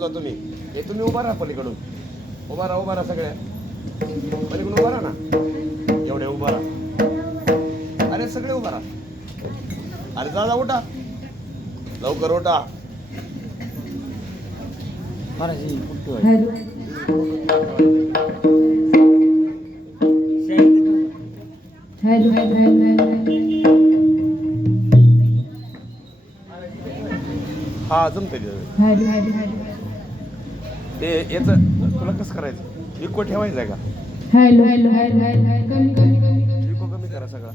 वाजवा तुम्ही. हे तुम्ही उभा राहा पलीकडून. उभा राहा सगळ्या पलीकडून उभा राहा ना. एवढे उभा राहा. अरे सगळे उभा राहा. अरे जा उठा लवकर उठा. हा जमते ते याच तुला कसं करायचं इको ठेवायचं आहे का इको कमी करा सगळा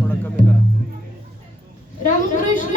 थोडा कमी करा. रामकृष्ण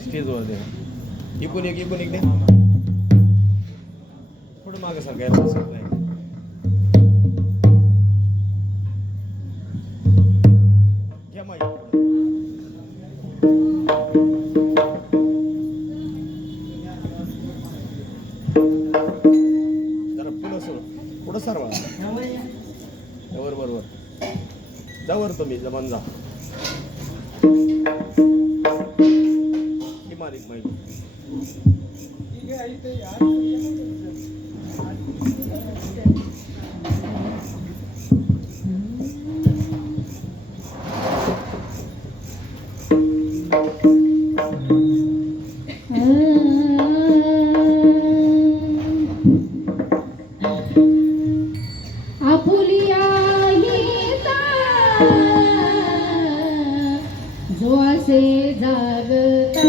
स्टेजवर दे. इकून एक दे. थोडं मागे सारखं आहे. घ्या माईक. जरा पुढं सरवा. बरोबर जावर तुम्ही जमान जा. मालिक माहिती जो असे जागता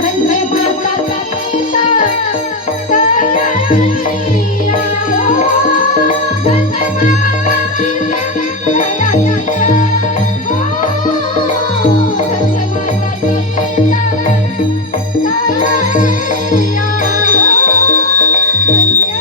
धन्य माता पिता दयाळूया हो धन्य माता पिता दयाळूया हो धन्य माता पिता दयाळूया हो धन्य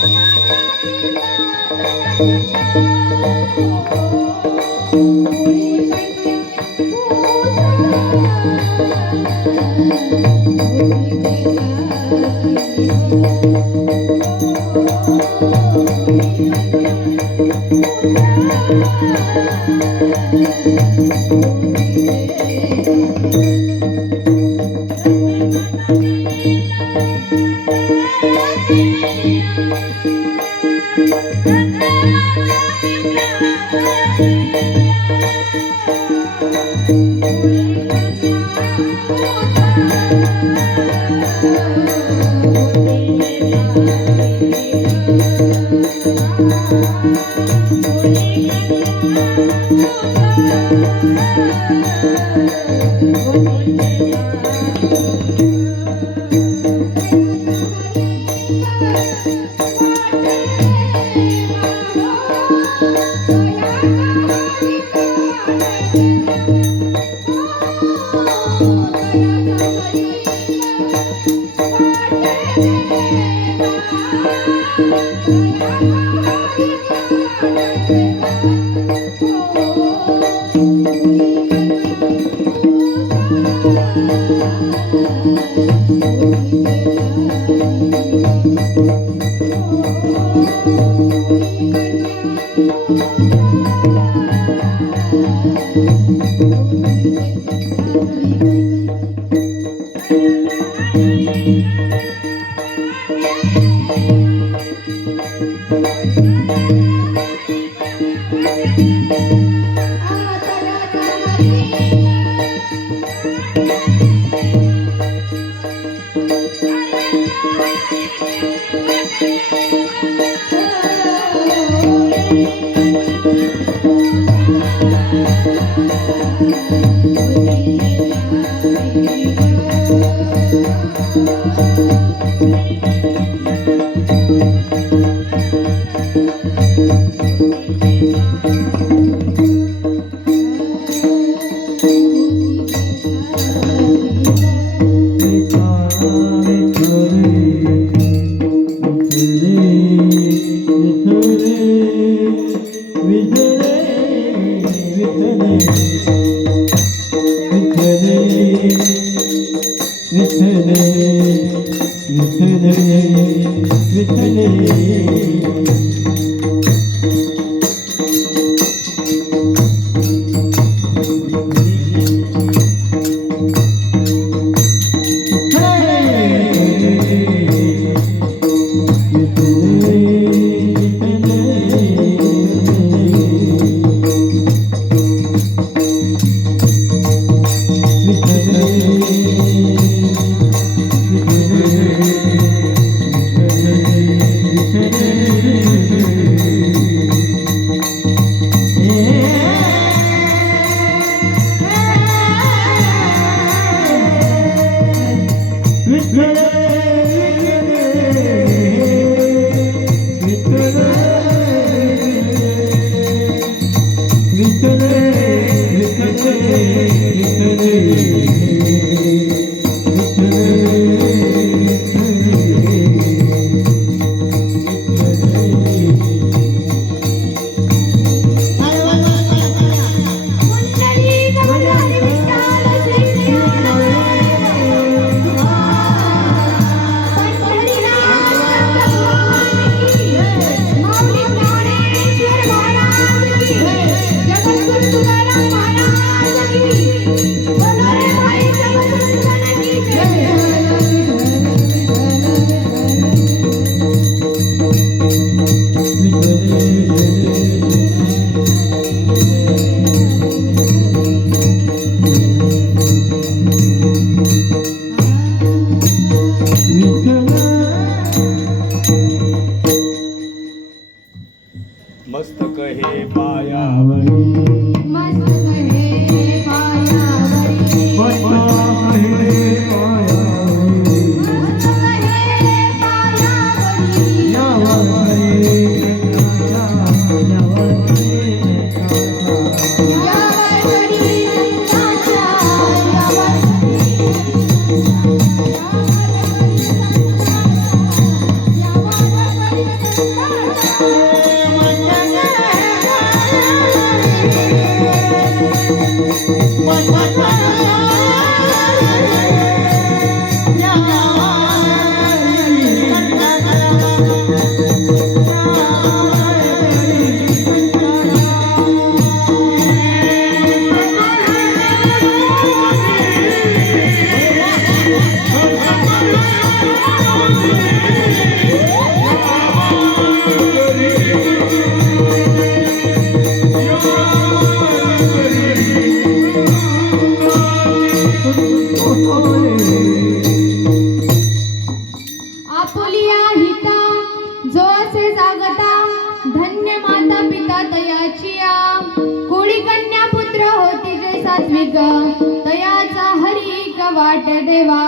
सात्विक तयाचा हरिक वाट देवा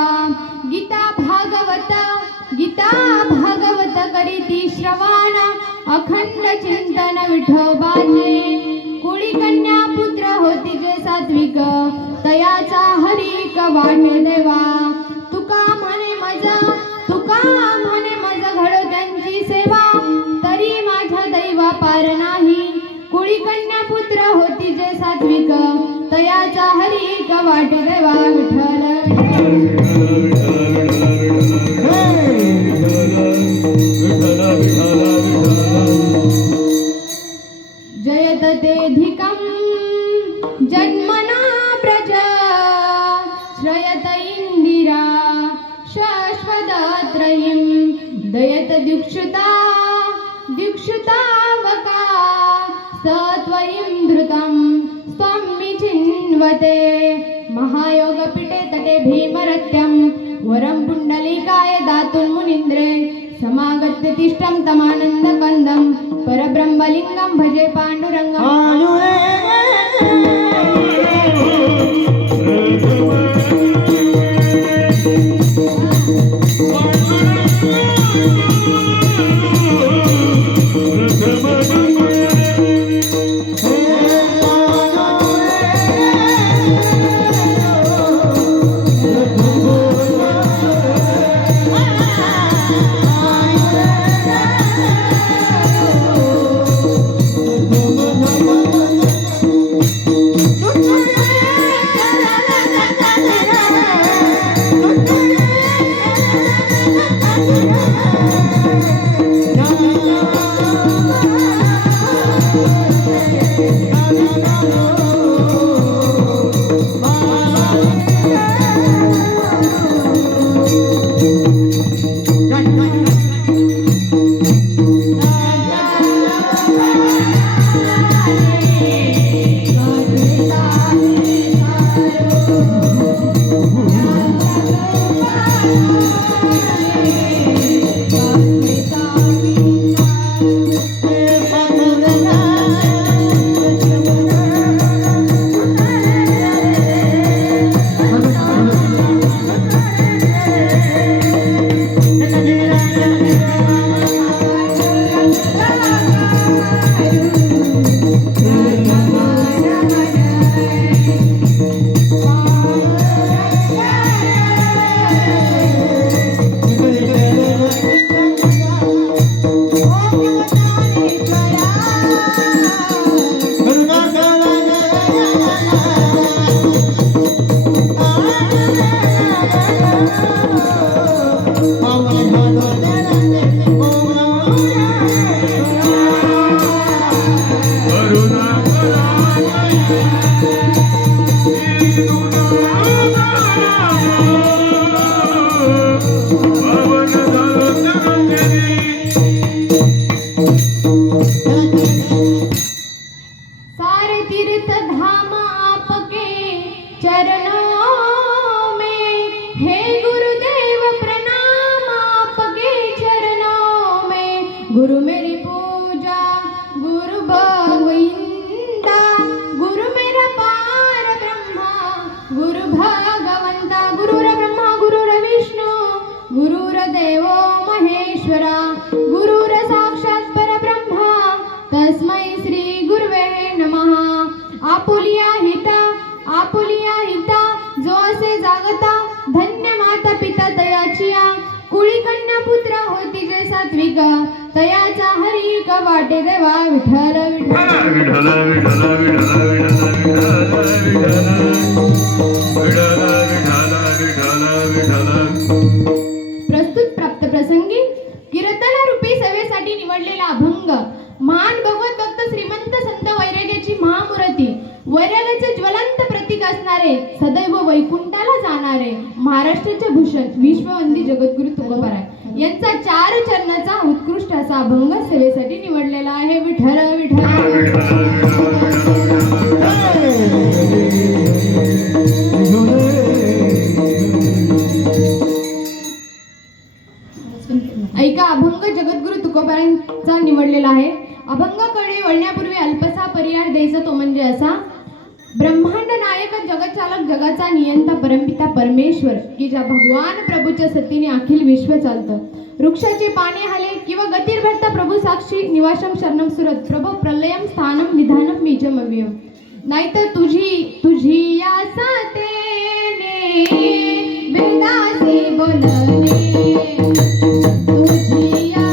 गीता भागवत करीती श्रवण अखंड चिंतन विठोबाचे कुळी कन्या पुत्र होती जे सात्विक तयाचा हरिक वाट देवा तुका म्हणे मज घडो त्यांची सेवा तरी माझ्या दैवा पार नाही कुळी कन्या पुत्र होती जे सात्विक तयाचा हरिक वाट देवा विठ्ठल जयत तेधिकं जन्मना प्रज श्रयत इंदिरा शाश्वतत्रयीं दयत दीक्षुतावका सत्वयं धृतं स्वामी चिन्वते महायोगपीठे तटे भीमरत्यं वरं पुण्डलीकाय दातुर्मुनीन्द्रे समागत्य तिष्ठं तमानन्दकन्दं परब्रह्मलिङ्गं भजे सारे तीर्थ धाम आपके चरणों में हे गुरुदेव प्रणाम आपके चरणों में गुरु मेरी पूजा गुरु गोविंदा गुरु मेरा पार ब्रह्मा गुरु भगवंता गुरुर ब्रह्मा गुरुर विष्णु गुरुर देवो महेश्वरा गुरुर साक्षात परब्रह्मा तस्मै श्री गुरुवे नमः आपुलिया हिता जो असे जागता धन्य माता पिता तयाचिया कुळी कन्या पुत्र होती जे सात्विक तयाचा हरिक वाटे देवा विठ्ठल प्रस्तुत प्राप्त प्रसंगी कीर्तन रूपी सेवेसाठी निवडलेला अभंग महान भगवत भक्त श्रीमंत संत वैराग्याची महामूर्ती वैराग्याचे ज्वलंत प्रतीक असणारे सदैव वैकुंठाला जाणारे महाराष्ट्राचे भूषण विश्ववंदी जगद्गुरु तुकोबाराय यांचा 4 चरणाचा उत्कृष्ट असा अभंग सेवेसाठी निवडलेला आहे विठ्ठल ऐका अभंग जगद्गुरु तुकोबारायांचा निवडलेला आहे. अभंगाकडे वळण्यापूर्वी अल्पसा परिहार द्यायचा तो म्हणजे असा ब्रह्मांड नायक नायक जगचालक जगाचा नियंता परमपिता परमेश्वर की ज्या भगवान प्रभूच्या सतीने अखिल विश्व चालतं. वृक्षाचे पाने हाले किंवा गतीर भरता प्रभू साक्षी निवासम शरणम सुरत प्रभो प्रलयम स्थानम निधानम निजमव्यम. नाहीतर तुझी तुझी या साथेने वेदासी बोलणे तुझी या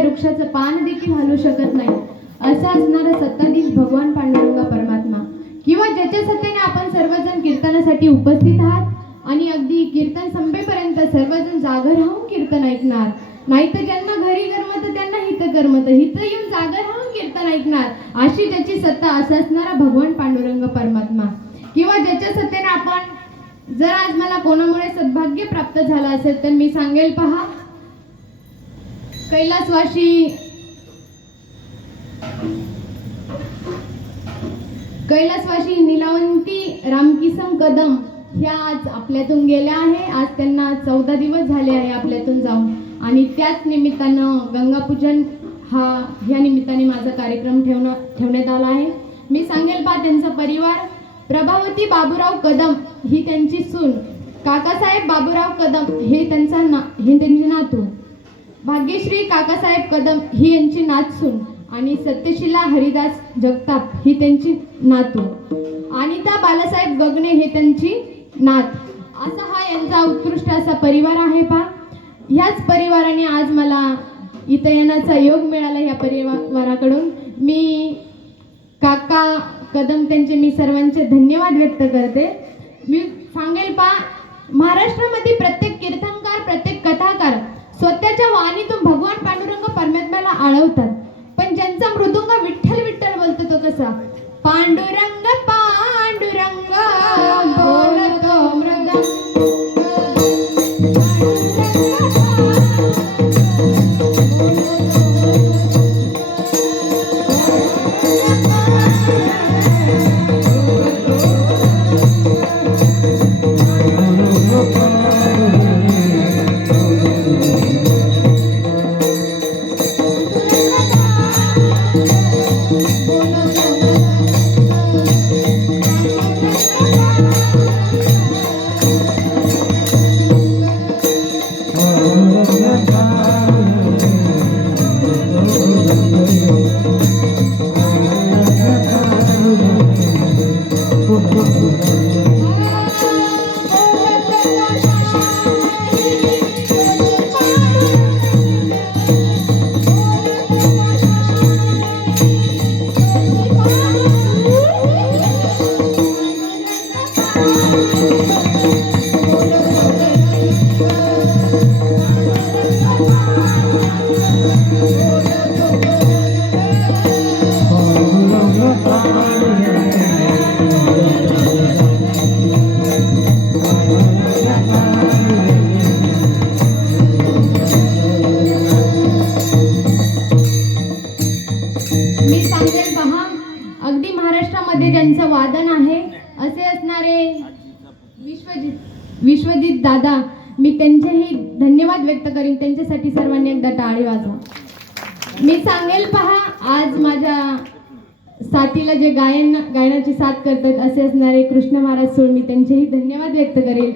वृक्षाचं पान देखील हलू शकत नाही असा असणारा सत्ताधीश भगवान पांडुरंग परमात्मा किंवा ज्याच्या सत्तेने आपण सर्वजण कीर्तनासाठी उपस्थित आहात आणि अगदी कीर्तन संपेपर्यंत सर्वजण जागर राहून कीर्तन ऐकणार. नाहीतर ज्यांना घरी करमत त्यांना हित करमत हित येऊन जागर राहून कीर्तन ऐकणार. अशी ज्याची सत्ता असा असणारा भगवान पांडुरंग परमात्मा किंवा ज्याच्या सत्तेने आपण जर आज मला कोणामुळे सद्भाग्य प्राप्त झालं असेल तर मी सांगेल पहा कैलासवासी नीलावंती रामकिसन कदम ह्या आज आपल्यातून गेल्या आहे. आज त्यांना 14 दिवस झाले आहे आपल्यातून जाऊन आणि त्याच निमित्तानं गंगापूजन ह्या निमित्ताने माझा कार्यक्रम ठेवण्यात आला आहे. मी सांगेल पहा त्यांचा परिवार प्रभावती बाबूराव कदम ही त्यांची सून, काकासाहेब बाबूराव कदम हे त्यांचे नातू, भाग्यश्री काकासाहेब कदम ही यांची नातसून आणि सत्यशीला हरिदास जगताप ही त्यांची नातू, अनिता बालासाहेब गगने हे त्यांची नात. असा हा यांचा उत्कृष्ट असा परिवार आहे पहा. ह्याच परिवाराने आज मला इथं येण्याचा योग मिळाला. ह्या परिवाराकडून मी काका कदम त्यांचे मी सर्वांचे धन्यवाद व्यक्त करते. मी सांगेल पहा महाराष्ट्रामध्ये प्रत्येक कीर्तनकार प्रत्येक कथाकार स्वतःच्या वाणीतून भगवान पांडुरंग परमात्म्याला आळवतात. पण ज्यांचा मृदुंग विठ्ठल विठ्ठल बोलतो तो कसा पांडुरंग पांडुरंग बोलतो मृदंग. विश्वजित दादा, मी त्यांचेही धन्यवाद व्यक्त करीन. त्यांच्यासाठी सर्वांनी एकदा टाळी वाजवा. मी सांगेल पहा, आज माझ्या साथीला जे गायनाची साथ करतात असे असणारे कृष्ण महाराज सोळ, मी त्यांचेही धन्यवाद व्यक्त करेल.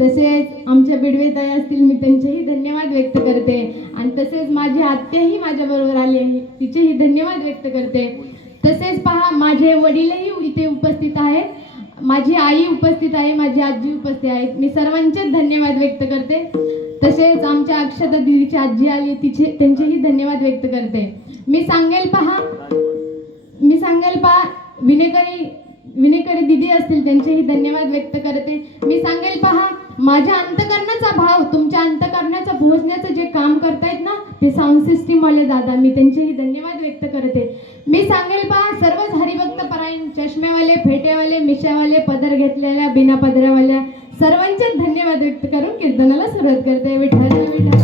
तसेच आमच्या बिडवेताई असतील, मी त्यांचेही धन्यवाद व्यक्त करते. आणि तसेच माझी आत्याही माझ्याबरोबर आली आहे, तिचेही धन्यवाद व्यक्त करते. तसेच पहा, माझे वडीलही इथे उपस्थित आहेत, माझी आई उपस्थित आहे, माझी आजी उपस्थित आहे. मी सर्वांचेच धन्यवाद व्यक्त करते. तसेच आमच्या अक्षता दिदीची आजी आली, त्यांचेही धन्यवाद व्यक्त करते. मी सांगेल पहा, विनेकरी दिदी असतील, त्यांचेही धन्यवाद व्यक्त करते. मी सांगेल पहा, माझ्या अंतकरणाचा भाव तुमच्या अंतकरणाचा पोहोचण्याचं जे काम करतायत ना, ते साऊंड सिस्टीम वाले दादा, मी त्यांचेही धन्यवाद व्यक्त करते. मी सांगेल पहा, सर्वच हरिभक्त परायण, चष्मेवाले, फेट्यावाले, मिशावाले, पदर घेतलेल्या, बिना पदरावाल्या, सर्वांचे धन्यवाद व्यक्त करून कीर्तनाला सुरुवात करते. विठ्ठल विठ्ठल.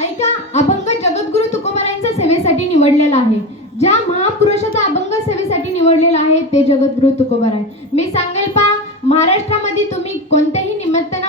ऐका, अभंग जगद्गुरु तुकोबारायांच्या सेवेसाठी निवडलेला आहे. ज्या महापुरुषाचा अभंग सेवेसाठी निवडलेला आहे ते जगद्गुरु तुकोबाराय. मी सांगेल पहा, महाराष्ट्रामध्ये तुम्ही कोणत्याही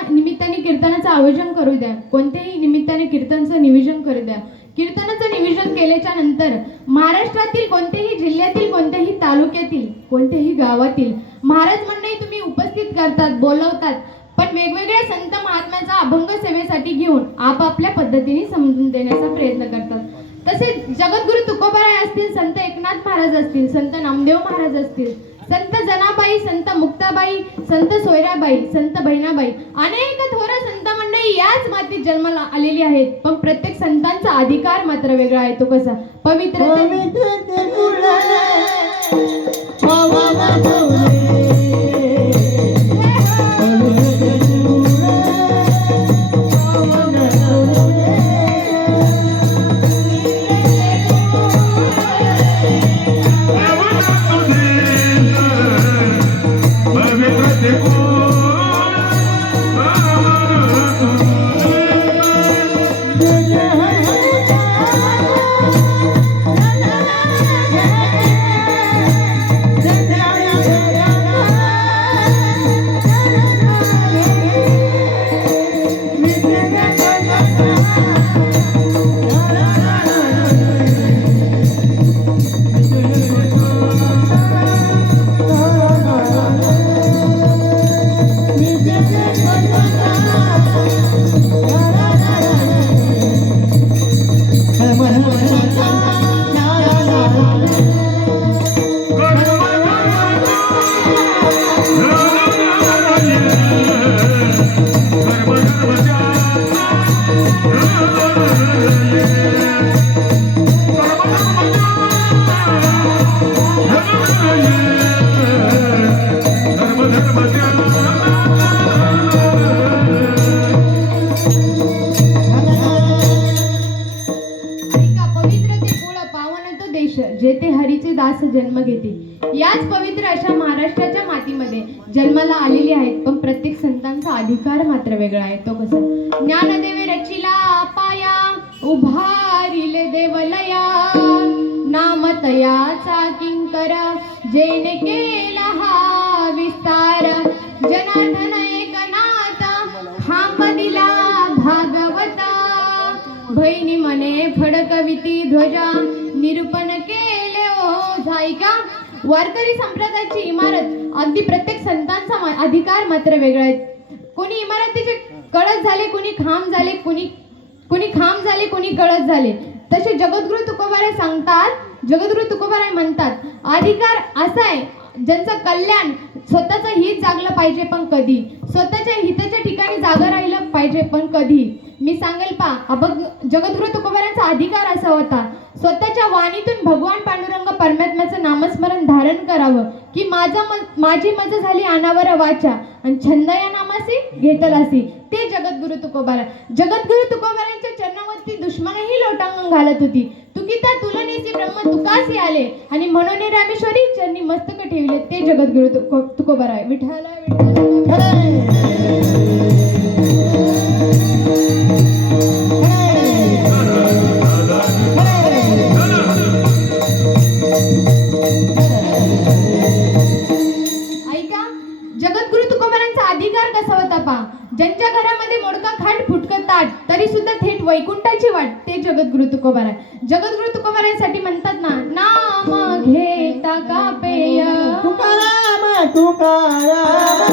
निमित्ताने कीर्तनाचं आयोजन करू द्या, कोणत्याही निमित्ताने कीर्तनाचं नियोजन करू द्या. कीर्तनाचं नियोजन केल्याच्या नंतर महाराष्ट्रातील कोणत्याही जिल्ह्यातील, कोणत्याही तालुक्यातील, कोणत्याही गावातील महाराज मंडळी तुम्ही उपस्थित करतात, बोलवतात, पण वेगवेगळ्या संत महात्म्याचा अभंग सेवेसाठी घेऊन आपापल्या पद्धतीने समजून देण्याचा प्रयत्न करतात. तसेच जगद्गुरु तुकोबाराय असतील, संत एकनाथ महाराज असतील, संत नामदेव महाराज असतील, संत जनाबाई, संत मुक्ताबाई, संत सोयराबाई, संत बहिणाबाई, अनेक थोर संत मंडळी याच मातीत जन्माला आलेली आहेत. पण प्रत्येक संतांचा अधिकार मात्र वेगळा आहे. तो कसा? पवित्र जेथे हरीचे दास जन्म घेते. याच पवित्र अशा महाराष्ट्राच्या मातीमध्ये जन्माला आलेली आहेत. पण प्रत्येक संतांचा अधिकार मात्र वेगळा आहे. तो कसा? ज्ञानदेवे रचिला पाया, उभारिले देवलया, नामतयाचा किंकर, जेने केला हा विस्तार, जनार्दन एकनाथ, खांब दिला भागवता, बहिणी मने फडकविती ध्वजा, निरूपण केले ओ झायका. वारकरी संप्रदायाची इमारत अगदी प्रत्येक संतांचा अधिकार मात्र वेगळा आहे. कोणी इमारतीचे कळस झाले, कोणी खांब झाले, कोणी खांब झाले, कोणी कळस झाले. तसे जगद्गुरु तुकोबाराय सांगतात, जगद्गुरु तुकोबाराय म्हणतात, अधिकार असा आहे ज्यांचं कल्याण, स्वतःचं हित जागलं पाहिजे पण कधी, स्वतःच्या हिताच्या ठिकाणी जागा राहिलं पाहिजे पण कधी. मी सांगेल पा, जगद्गुरु तुकोबारायांचा अधिकार असा होता, स्वतःच्या वाणीतून भगवान पांडुरंग परमात्म्याचं नामस्मरण धारण करावं, की माझी मज झाली अनावर वाचा आणि छंद या नामासी घेतलासी. ते जगद्गुरु तुकोबाराय. जगद्गुरु तुकोबारायांच्या चरणावरती दुश्मनही लोटांगण घालत होती. तुकिता तुलनेसी ब्रह्म तुकासी आले आणि म्हणून रामेश्वरी चरणी मस्तक ठेवले. ते जगद्गुरु तुकोबाराय. विठ्ठल विठ्ठल. तुकोबाराय. जगद्गुरु तुकोबारायसाठी म्हणतात ना, नाम घेता का पेय. तुकाराम तुकाराम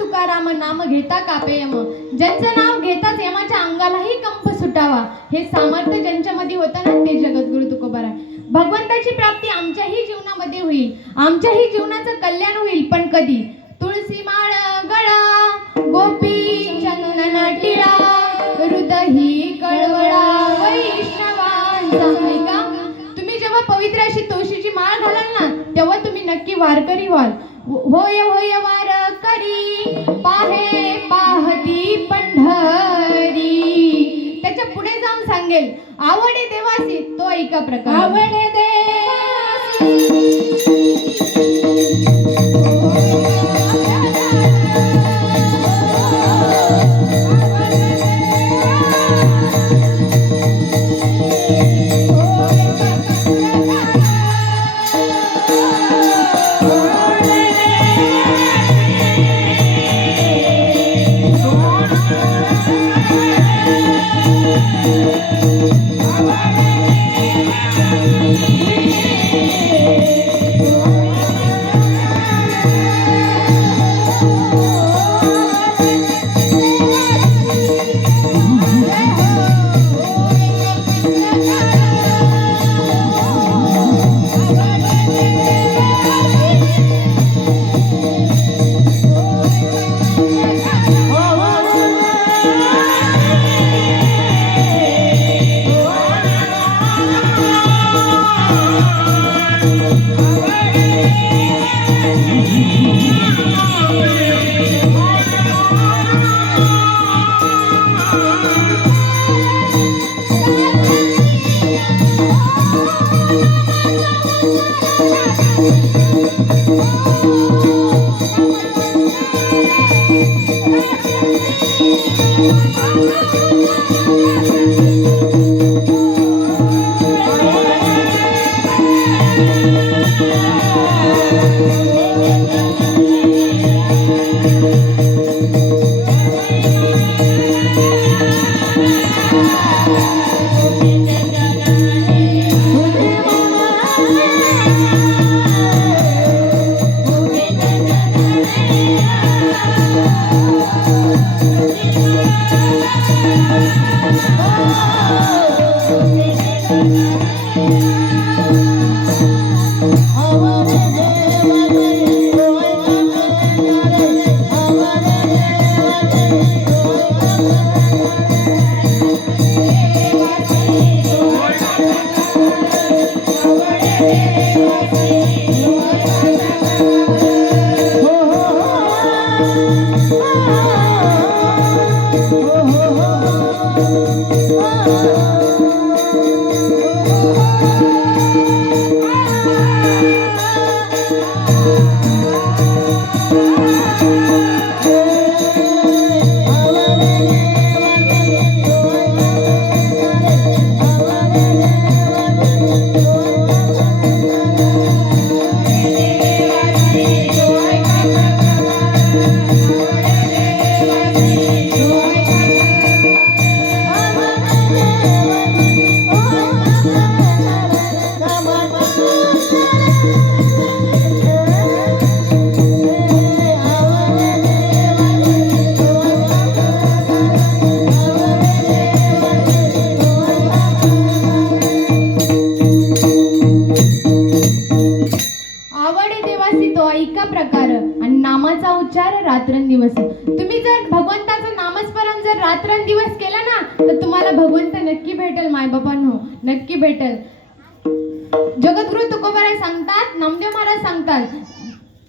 तुकाराम नाम घेता कापेयम. ज्यांचं नाव घेताच यमाच्या अंगालाही कंप सुटावा, हे सामर्थ्य ज्यांच्यामध्ये होतं ना, ते जगद्गुरु तुकोबाराय. भगवंताची प्राप्ती आमच्याही जीवनामध्ये होईल, आमच्याही जीवनाचं कल्याण होईल. पण कधी? तुळशी माळ गळा, गोपी चंदन टिळा, हृदयी कळवळा, वैष्णवांचा ऐका. तुम्ही जेव्हा पवित्र अशी तुळशीची माळ घालाल ना, तेव्हा तुम्ही नक्की वारकरी व्हाल. होय होय वारकरी, पाहे पाहती पंढरी. त्याच्या पुढे जाऊन सांगेल, आवडे देवासी तो ऐका प्रकार. आवडे रात्रंदिवस. तुम्ही जर भगवंताचं नामस्मरण जर रात्रंदिवस केलं ना, तर तुम्हाला भगवंत नक्की भेटेल मायबापांनो, नक्की भेटेल. जगद्गुरु तुकोबाराय सांगतात, नामदेव महाराज सांगतात,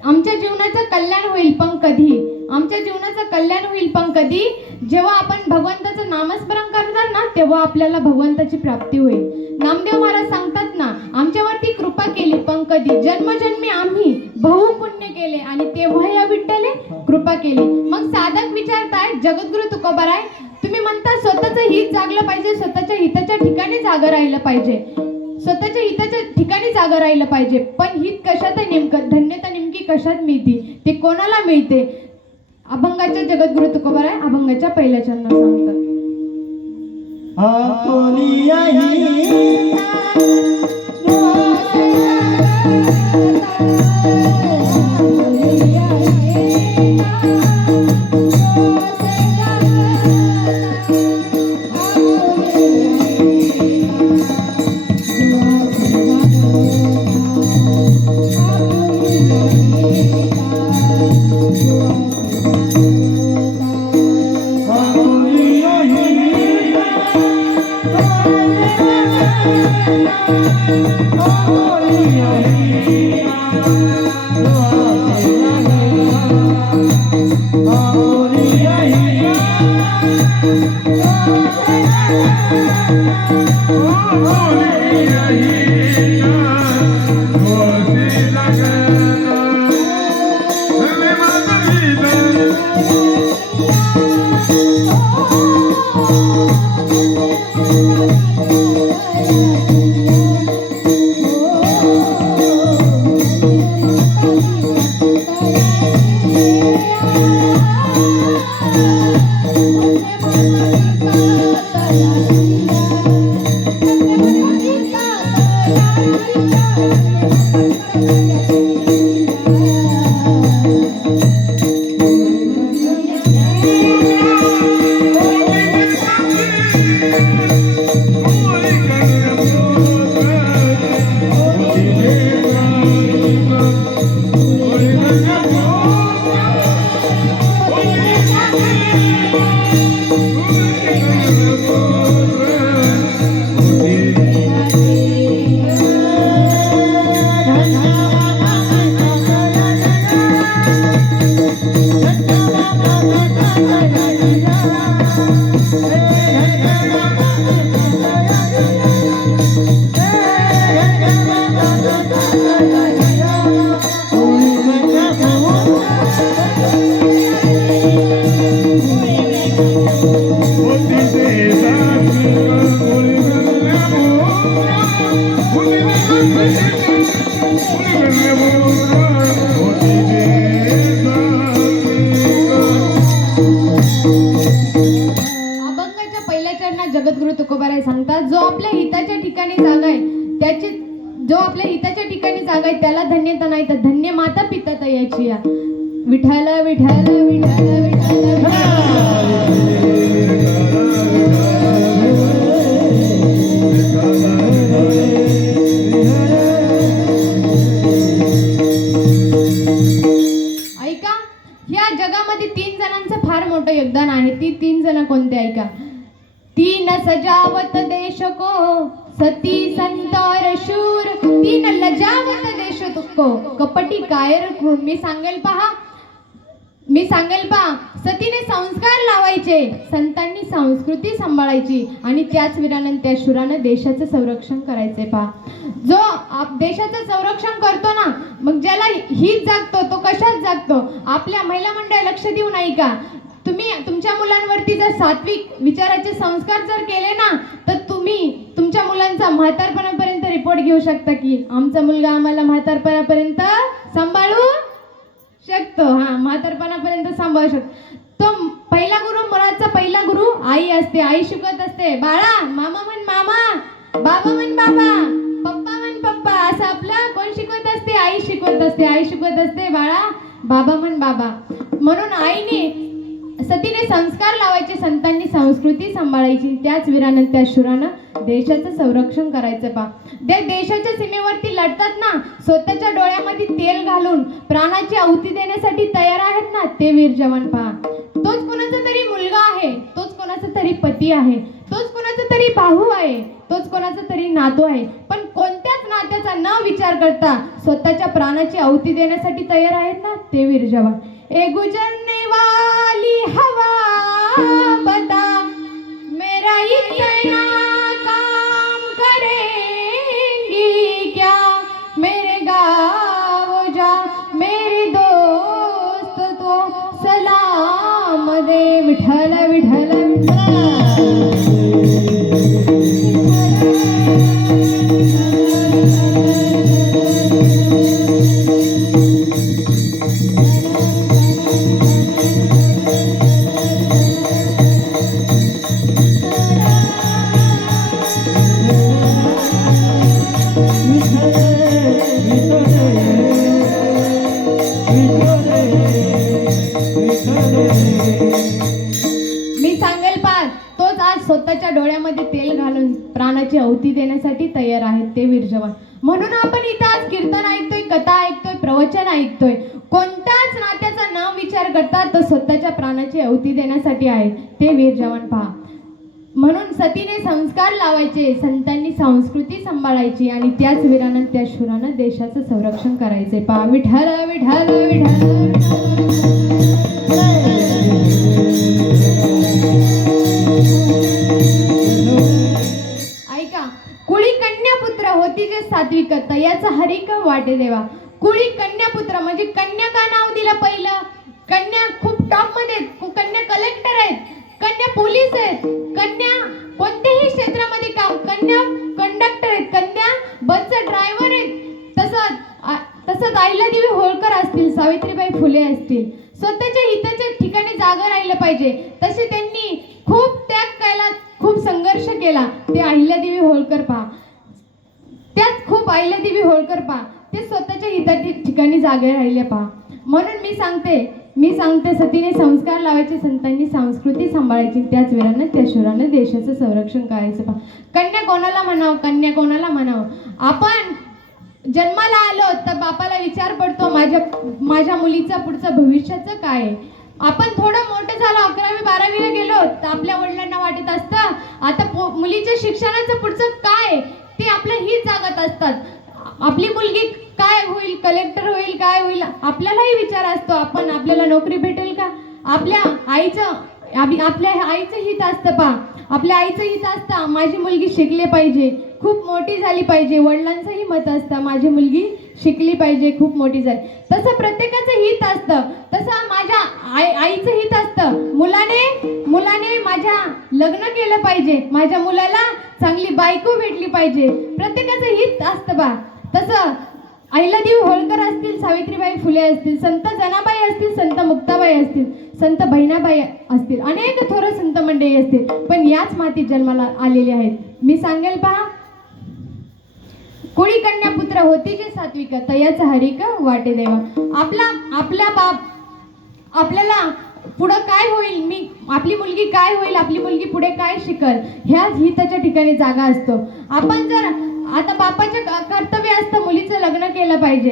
आमच्या जीवनाचं कल्याण होईल पण कधी? आमच्या जीवनाचं कल्याण होईल पण कधी? जेव्हा आपण भगवंताचं नामस्मरण करणार ना, तेव्हा आपल्याला भगवंताची प्राप्ती होईल. नामदेव महाराज सांगतात ना, आमच्यावरती कृपा केली पण कधी? जन्मजन्मी आम्ही बहुपुण्य केले आणि तेव्हा या विठ्ठले कृपा केली. मग साधक विचारताय, जगद्गुरु तुकोबाराय, तुम्ही म्हणता स्वतःचं हित जागलं पाहिजे, स्वतःच्या हिताच्या ठिकाणी जागं राहिलं पाहिजे, स्वतःच्या हिताच्या ठिकाणी जागं राहिलं पाहिजे. पण हित कशात आहे नेमकं? धन्यता नेमकी कशात मिळते? ते कोणाला मिळते? अभंगाच्या जगद्गुरु तुकोबाराय अभंगाच्या पहिल्या चरणात सांगतात. अभंगाच्या पहिल्या चरणात जगद्गुरु तुकोबाराय सांगतात, जो आपल्या हिताच्या ठिकाणी जागा आहे त्याची, जो आपल्या हिताच्या ठिकाणी जागा आहे त्याला धन्यता नाही तर धन्य माता पिता तयाची या. विठ्ठल विठ्ठल विठ्ठल विठ्ठल ऐका, या जगामध्ये 3 जणांचं फार मोठं योगदान आहे. ती 3 जण कोणते ऐका. तीन सजावत देश को सती संत और शूर, तीन लजावत देश को कपटी कायर क्रूर. मी सांगेल पहा, सतीने संस्कार लावायचे, संतांनी संस्कृती सांभाळायची आणि त्याच वीरानं त्या शूरानं देशाचं संरक्षण करायचे. पहा, जो देशाचं संरक्षण करतो ना, मग ज्याला हित जागतो तो कशात जागतो? आपल्या महिला मंडळ लक्ष देऊ नाही का? तुम्ही तुमच्या मुलांवरती जर सात्विक विचाराचे संस्कार जर केले ना, तर तुम्ही तुमच्या मुलांचा म्हातारपणापर्यंत रिपोर्ट घेऊ शकता की आमचा मुलगा आम्हाला म्हातारपणापर्यंत सांभाळू शकतो. म्हातारपणापर्यंत सांभाळू शकतो. तो पहिला गुरु, मुलाचा पहिला गुरु आई असते. आई शिकवत असते, बाळा मामा म्हण मामा, बाबा म्हण बाबा, पप्पा म्हण पप्पा. असं आपलं कोण शिकवत असते? आई शिकवत असते. आई शिकवत असते, बाळा बाबा म्हण बाबा. म्हणून आईने सतीने संस्कार लावायचे, संतांनी संस्कृती सांभाळायची, त्याच वीरानं त्या शूरानं देशाचं संरक्षण करायचं. पहा, त्या देशाच्या सीमेवरती लढतात ना, स्वतःच्या डोळ्यामध्ये तेल घालून प्राणाची आहुती देण्यासाठी तयार आहेत ना, ते वीर जवान. पहा, तोच कोणाचा तरी मुलगा आहे, तोच कोणाचा तरी पती आहे, तोच कोणाचा तरी भाऊ आहे, तोच कोणाचा तरी नातू आहे, पण कोणत्याच नात्याचा कोणाचा न विचार करता स्वतःच्या प्राणाची आहुती देण्यासाठी तयार आहेत ना, ते वीर जवान. ए गुजरने वाली हवा बता मेरा इतना काम करेंगी क्या, मेरे गाँव जा मेरे दोस्त तो सलाम दे. विठ्ठल विठ्ठल मी सांगेल पार तोच आज स्वतःच्या डोळ्यामध्ये तेल घालून प्राणाची आहुती देण्यासाठी तयार आहेत, ते वीर जवान. म्हणून आपण इथं आज कीर्तन ऐकतोय, कथा ऐकतोय, प्रवचन ऐकतोय. कोणत्याच नात्याचा न विचार करता तो स्वतःच्या प्राणाची आहुती देण्यासाठी आहेत, ते वीर जवान. पहा, म्हणून सतीने संस्कार लावायचे, संतांनी संस्कृती सांभाळायची आणि त्याच वीरानं त्या शूरानं देशाचं संरक्षण करायचे. पहा, विठ्ठल विठ्ठल विठ्ठल. ऐका, कुळी कन्यापुत्र होती जे सात्विक तयाचा हरिक वाटे देवा. कुळी कन्यापुत्र म्हणजे कन्या का नाव दिलं पहिलं? कन्या खूप टॉप मध्ये आहेत, कन्या कलेक्टर आहेत, कन्या पोलीस आहेत, कन्या कोणत्याही क्षेत्रामध्ये काम, कन्या कंडक्टर आहेत, कन्या बसचा ड्रायव्हर आहेत. तसंच अहिल्यादेवी होळकर असतील, सावित्रीबाई फुले असतील. स्वतःच्या हिताच्या ठिकाणी जागा राहिलं पाहिजे, तसे त्यांनी खूप त्याग केला, खूप संघर्ष केला. ते अहिल्यादेवी होळकर पहा, त्यात खूप अहिल्यादेवी होळकर पहा, ते स्वतःच्या हिताच्या ठिकाणी जागे राहिले पहा. म्हणून मी सांगते सतीने संस्कार लावायचे, संतांनी संस्कृती सांभाळायची, त्याच वेळानं त्या शूरानं देशाचं संरक्षण करायचं पहा. कन्या कोणाला म्हणावं, कन्या कोणाला म्हणावं? आपण जन्माला आलो तर बापाला विचार पडतो, माझ्या मुलीचं पुढचं भविष्याचं काय आहे. आपण थोडं मोठं झालो, 11वी 12वीला गेलो तर आपल्या वडिलांना वाटत असतं आता मुलीच्या शिक्षणाचं पुढचं काय ते आपलं ही जागत असतात. आपली मुलगी काय होईल, कलेक्टर होईल, काय होईल, आपल्यालाही विचार असतो. आपल्याला नोकरी भेटेल का? आपल्या आईचं हित असतं पहा, आपल्या आईचं हित असतं माझी मुलगी शिकली पाहिजे, खूप मोठी झाली पाहिजे. वडिलांचंही मत असतं माझी मुलगी शिकली पाहिजे, खूप मोठी झाली. तसं प्रत्येकाचं हित असतं. तसं माझ्या आईचं हित असतं, मुलाने माझ्या लग्न केलं पाहिजे, माझ्या मुलाला चांगली बायको भेटली पाहिजे. प्रत्येकाचं हित असतं बा. तसं अहिल्यादेवी होळकर असतील, सावित्रीबाई फुले असतील, संत जनाबाई असतील, संत मुक्ताबाई असतील, संत बहिणाबाई असतील, अनेक थोर संत मंडळी असतील, पण याच मातीत जन्माला आलेले आहेत. मी सांगेल पहा, कुळी कन्या पुत्र होती जे सात्विक तयाचा हरिक वाटे देवा. आपला बाप आपल्याला पुढं काय होईल, आपली मुलगी काय होईल, आपली मुलगी पुढे काय शिकल, ह्याच हिताच्या ठिकाणी जागा असतो. आपण जर आता बापाचं कर्तव्य असतं मुलीचं लग्न केलं पाहिजे,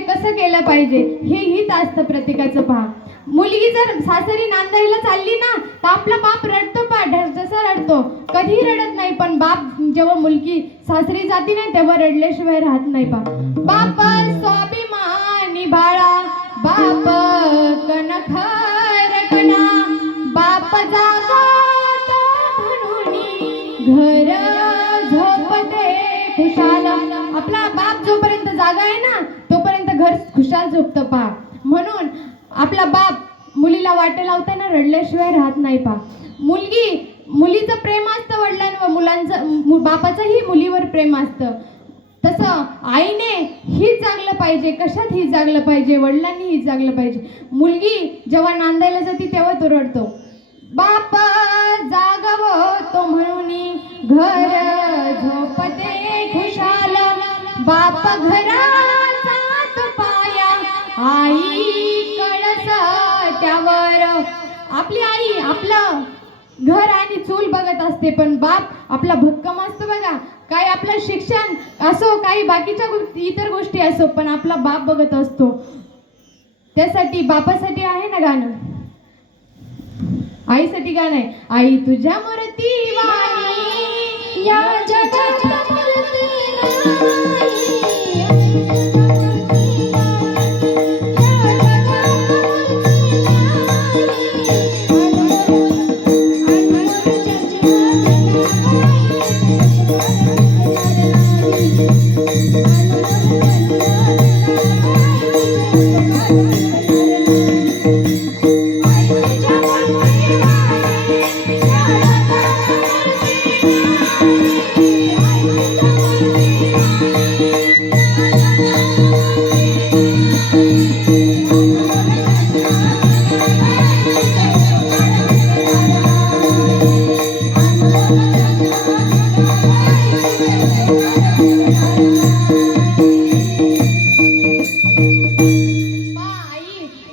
कसं केलं पाहिजे हे हित असतं प्रत्येकाचं पहा. मुलगी जर सासरी नांदायला चालली ना तर आपला बाप रडतो पहा, जसा रडतो, कधी रडत नाही. पण बाप जेव्हा मुलगी सासरी जाते ना तेव्हा रडल्याशिवाय राहत नाही पहा. बाप स्वाभिमानी बाळा, बाप कणखर कणा, बाप जागत म्हणून घर झोपते खुशाल. आपला बाप जोपर्यंत जागा आहे ना तोपर्यंत घर खुशाल झोपतं पहा. म्हणून आपला बाप मुलीला वाटे लावताना रडल्याशिवाय राहत नाही पहा. मुलीचं प्रेम असतं वडिलांवर, बापाचंही मुलीवर प्रेम असतं. तसं आईने ही जागलं पाहिजे, कशात ही जागलं पाहिजे, वडिलांनी ही जागलं पाहिजे. मुलगी जेव्हा नांदायला जाते तेव्हा तो रडतो, बाप जागवतो म्हणून घर झोपते खुशाल, बाप घराचा पाया, आई कळस त्यावर. आपली आई आपलं घर आणि चूल बघत असते, पण बाप आपला भक्कम असतो बघा. काय आपलं शिक्षण असो, काही बाकीच्या इतर गोष्टी असो, पण आपला बाप बघत असतो. त्यासाठी बापासाठी आहे ना गाणं, आईसाठी गाणं आहे, आई तुझ्या मूर्ती वाणी या जगात मूर्ती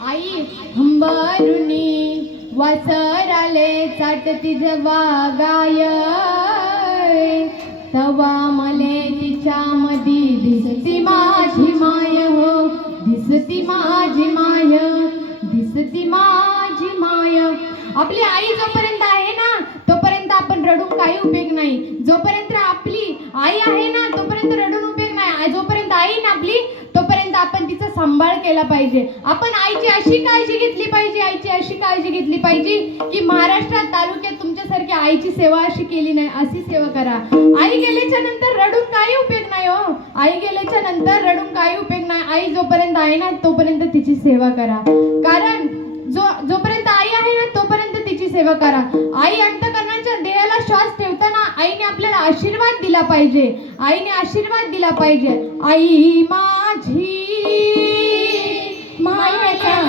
आई हंबरुनी वासराले चाटती जेव्हा गाय तवा मले तिच्या मधी दिसती माझी माय हो, दिसती माझी माय, दिसती माझी माय. आपली आई जोपर्यंत आहे ना तोपर्यंत आपण रडून काही उपयोग नाही. जोपर्यंत आपली आई आहे ना तोपर्यंत रडून उपयोग नाही. जोपर्यंत आई ना आपली तोपर्यंत आपण तिचा सांभाळ केला पाहिजे. आपण आईची अशी काळजी घेतली पाहिजे, आईची अशी काळजी घेतली पाहिजे की महाराष्ट्रात तालुक्यात तुमच्यासारखी आईची सेवा अशी केली नाही. अशी सेवा करा. आई गेल्याच्या नंतर रडून काही उपयोग नाही हो. आई गेल्याच्या नंतर रडून काही उपयोग नाही. आई जोपर्यंत आहे ना तोपर्यंत तिची सेवा करा. कारण जोपर्यंत आई आहे ना तोपर्यंत तिची सेवा करा. आई अंतःकरणाच्या देहाला श्वास ठेवताना आईने आपल्याला आशीर्वाद दिला पाहिजे. आईने आशीर्वाद दिला पाहिजे. आई माझी मायेचा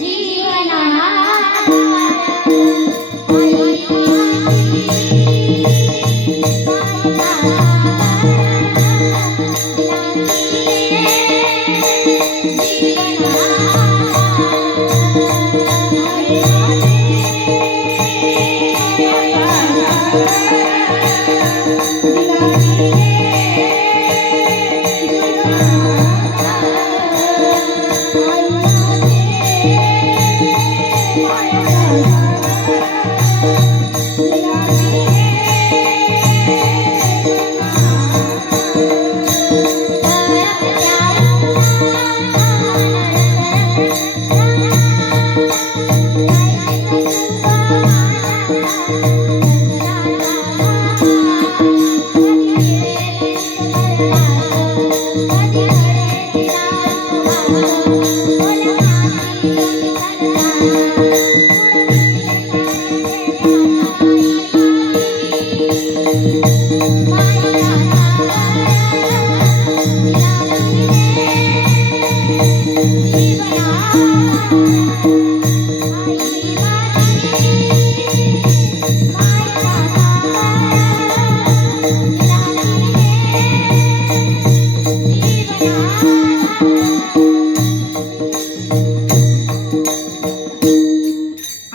जीवना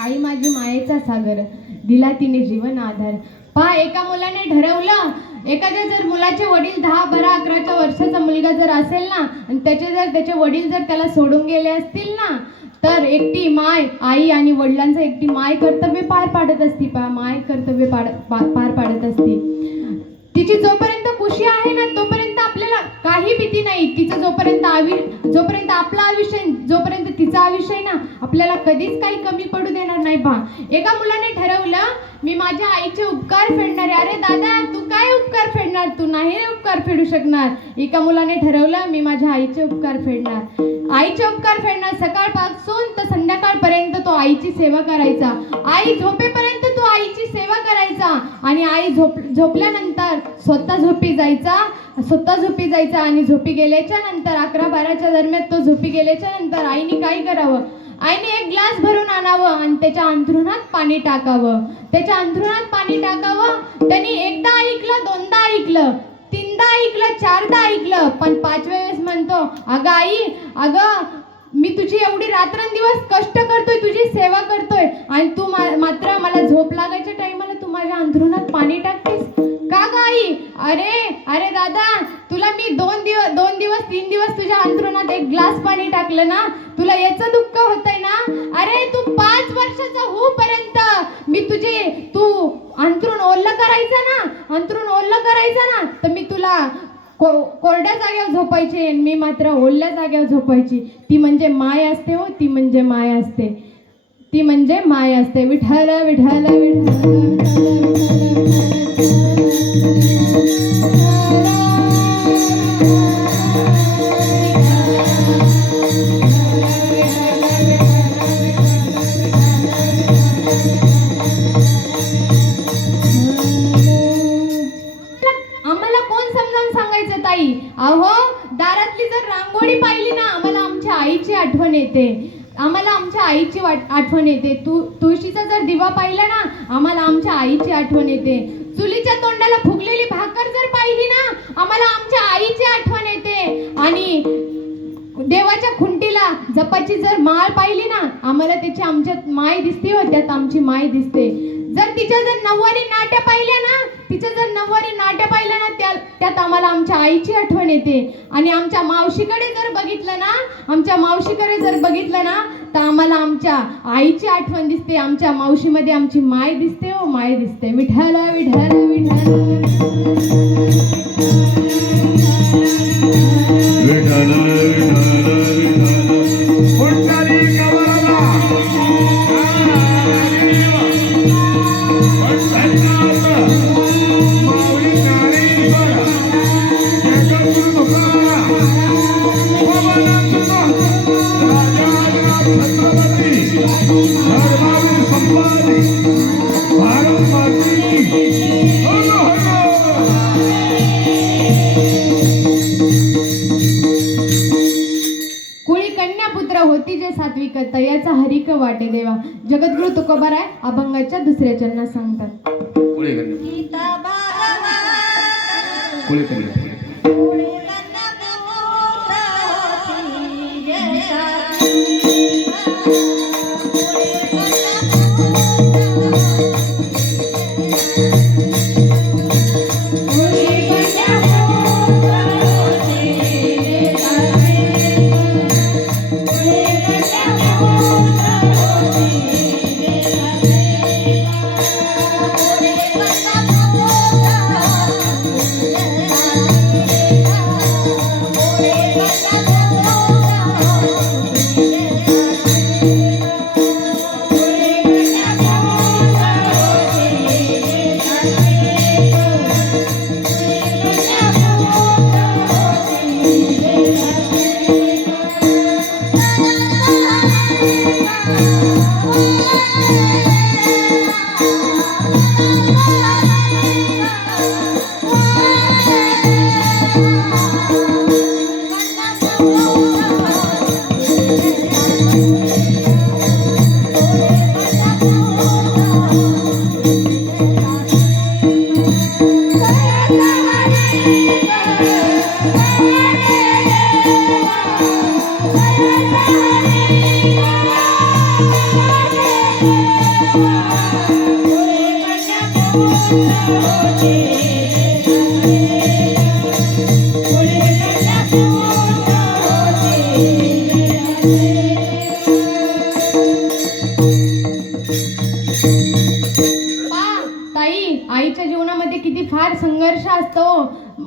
आई माझी मायेचा सागर दिला तिने जीवन आधार. पहा एका मुलाने ठरवलं, एखाद्या जर मुलाचे वडील 10, 12, 11 वर्षाचा मुलगा जर असेल ना आणि त्याचे वडील जर त्याला सोडून गेले असतील ना तर एकटी माय, आई आणि वडिलांचं एकटी माय कर्तव्य पार पाडत असती. माय कर्तव्य पार पाडत असती. तिची जोपर्यंत खुशी आहे ना तोपर्यंत आपल्याला काही भीती नाही. तिचं जोपर्यंत आपला आयुष्य, जोपर्यंत तिचा आयुष्य आहे ना आपल्याला कधीच काही कमी पडू देणार नाही. पहा एका मुलाने ठरवलं मी माझ्या आईचे उपकार फेडणार आहे. अरे दादा तू काय उपकार फेडणार, तू नाही उपकार फेडू शकणार. एका मुलाने ठरवलं मी माझ्या आईचे उपकार फेडणार. आईचे उपकार फेडणार. सकाळपासून तर संध्याकाळपर्यंत तो आईची सेवा करायचा. आई झोपेपर्यंत तो आईची सेवा करायचा आणि आई झोपल्यानंतर स्वतः झोपी जायचा आणि झोपी गेल्याच्या नंतर 11-12च्या दरम्यान तो झोपी गेल्याच्या नंतर आईने काय करावं, आईने एक ग्लास भरून आणावं आणि त्याच्या अंथरुणात पाणी टाकावं. त्याच्या अंथरुणात पाणी टाकावं. त्यांनी एकदा ऐकलं, दोनदा ऐकलं, तीनदा ऐकलं, चारदा ऐकलं, पण 5व्या वेळेस म्हणतो अगं आई, अगं मी तुझी एवढी रात्रंदिवस कष्ट करतोय, तुझी सेवा करतोय आणि तू मात्र मला झोप लागायच्या टाइमला तू माझ्या अंथरुणात पाणी टाकतेस का ग आई? अरे दादा तुला मी 2 दिवस 3 दिवस तुझ्या अंथरुणात एक ग्लास पाणी टाकलं ना, तुला याचं दुःख होतंय ना? अरे तू 5 वर्षाचा होऊपर्यंत मी तू अंथरूण ओल्लं करायचं ना, अंथरूण ओल्लं करायचं ना, तर मी तुला कोरड्या जागेवर झोपायची आणि मी मात्र ओल्या जागेवर झोपायची. ती म्हणजे माय असते हो, ती म्हणजे माय असते, ती म्हणजे माय असते. विठ्ठल विठ्ठल आम्हाला कोण समजावून सांगायचं ताई? अहो, दारातली जर रांगोळी पाहिली ना, आम्हाला आमच्या आईची आठवण येते, आम्हाला आमच्या आईची आठवण येते. तुळशीचा जर दिवा पाहिला ना, आम्हाला आमच्या आईची आठवण येते. चुलीच्या तोंडाला फुगलेली भाकर जर पाहिली ना, आम्हाला आमच्या आईची आठवण येते. आणि देवाच्या खुंटीला जपाची जर माळ पाहिली ना, आम्हाला त्याची आमच्यात माय दिसते व त्यात आमची माय दिसते. जर तिच्या जर नऊवारी नाट्या पाहिल्या ना, तिच्या जर नऊवारी नाट्या पाहिल्या ना, त्यात आम्हाला आमच्या आईची आठवण येते. आणि आमच्या मावशीकडे जर बघितलं ना, आमच्या मावशीकडे जर बघितलं ना, तर आम्हाला आमच्या आईची आठवण दिसते. आमच्या मावशीमध्ये आमची माय दिसते व माय दिसते. विठ्ठल विठ्ठल विठ्ठल विठ्ठल पुढचारी कमळाला माऊली ज्ञानेश्वर जगद्गुरु तुकाराम छत्रपती धर्मवीर संभाजी भारत माता की कुळी कन्या पुत्र होती जे सात्विक तयाचा हरिक वाटे देवा. जगद्गुरु तुकोबाराय अभंगाच्या दुसऱ्या चरणात सांगतात. कुळी कन्या आईच्या जीवनामध्ये किती फार संघर्ष असतो.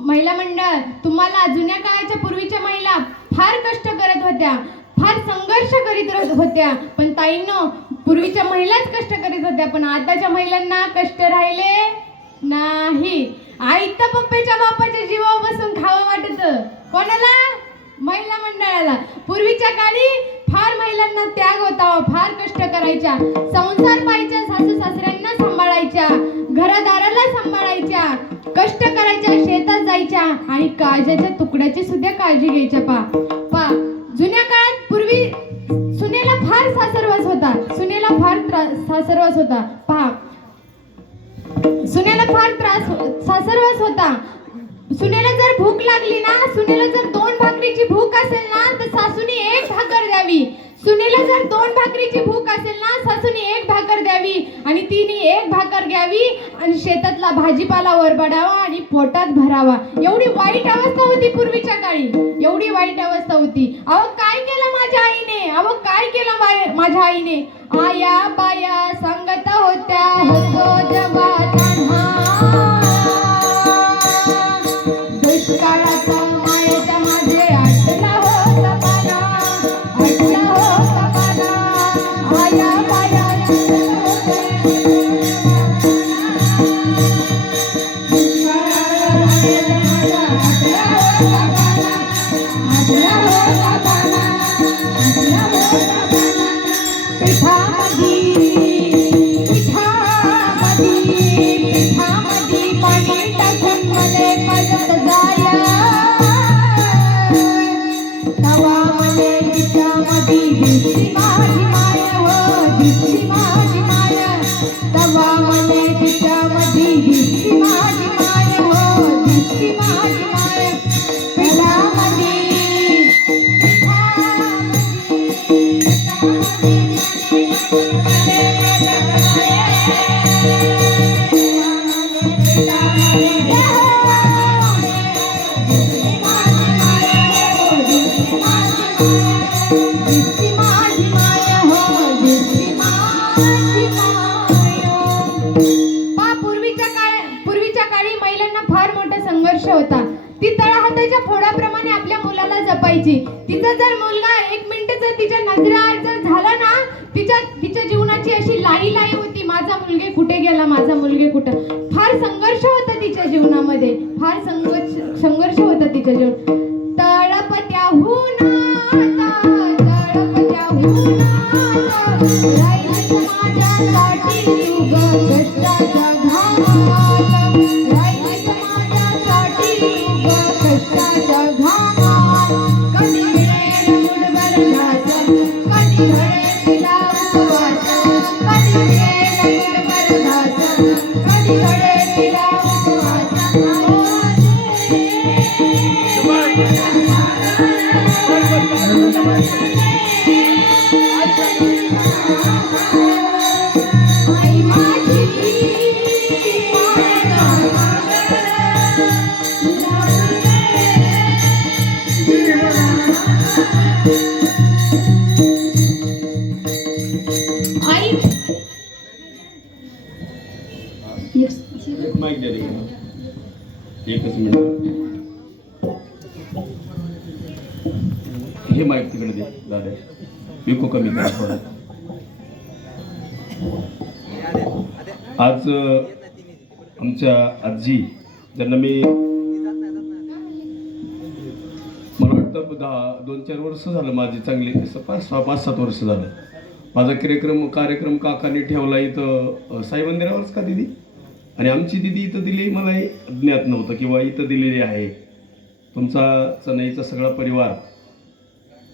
महिला मंडळ, तुम्हाला जुन्या काळाच्या पूर्वीच्या महिला फार कष्ट करत होत्या, फार संघर्ष करीत होत्या. पण ताईंनो, पूर्वीच्या महिलाच कष्ट करीत होत्या, पण आताच्या महिलांना कष्ट राहिले नाही. आईच्या पप्पेच्या बापाच्या जीवावर बसून खावं वाटत. कोणाला? महिला मंडळाला. पूर्वीच्या काळी फार महिलांना त्याग होता, फार कष्ट करायच्या, संसार पाहायच्या, सासू सासऱ्यांना सांभाळायच्या, घरादाराला सांभाळायच्या, कष्ट करायच्या, शेतात जायच्या आणि काळजाच्या तुकड्याची सुद्धा काळजी घ्यायच्या. पा जुन्या काळात पूर्वी सुनेला फार सासरवास होता, सुनेला फार सासरवास होता. पहा, सुनेला फार सासरवास होता. सुनेला जर भूक लागली ना, सुनेला जर 2 भाकरीची भूक असेल ना, तर सासूनी 1 भाकर द्यावी. सुनेला जर 2 भाकरीची भूक असेल ना, सासूनी 1 भाकर द्यावी आणि तिने 1 भाकर घ्यावी आणि शेतातला भाजीपाला वरबडावा आणि पोटात भरावा. एवढी वाईट अवस्था होती पूर्वीच्या काळी, एवढी वाईट अवस्था होती. अहो, काय केलं माझ्या आईने, अहो काय केलं माझ्या आईने. आया बाया सांगत होत्या, होतो जेव्हा दिसती माझी माया हो, दिसती माझी माया. पूर्वीच्या काळी महिलांना फार मोठा संघर्ष होता. ती तळहाताच्या फोडाप्रमाणे आपल्या मुलाला जपायची. तिचा जर मुलगा 1 मिनिट जर तिच्या नजरेआड जर झाला ना, तिच्या जीवनाची अशी लाई होती, माझा मुलगा कुठे गेला, माझा मुलगा कुठं. फार संघर्ष होता तिच्या जीवनामध्ये, फार संघर्ष होता तिच्या जीवन. तळपत्याहून राहिली समाजासाठी उग कष्टाच्या घामात, राहिली समाजासाठी उग कष्टाच्या घामात. कधी मिळेल मुठभर घास, कधी घडेल तिला उपवास, कधी मिळेल मुठभर घास, कधी घडेल तिला उपवास. आई माझी आई एक माईक द्या रे. एकच मिनिट. हे माईक तिकडे दे दादा. विको कमी करा थोडं. आज आमच्या आजी ज्यांना मी मला वाटतं 2-4 वर्ष झालं, माझी चांगली 5-7 वर्ष झालं. माझा कार्यक्रम काकाने ठेवला इथं साई मंदिरावरच का दिदी, आणि आमची दिदी इथं दिली मला ज्ञात नव्हतं किंवा इथं दिलेली आहे. तुमचा चनाईचा सगळा परिवार,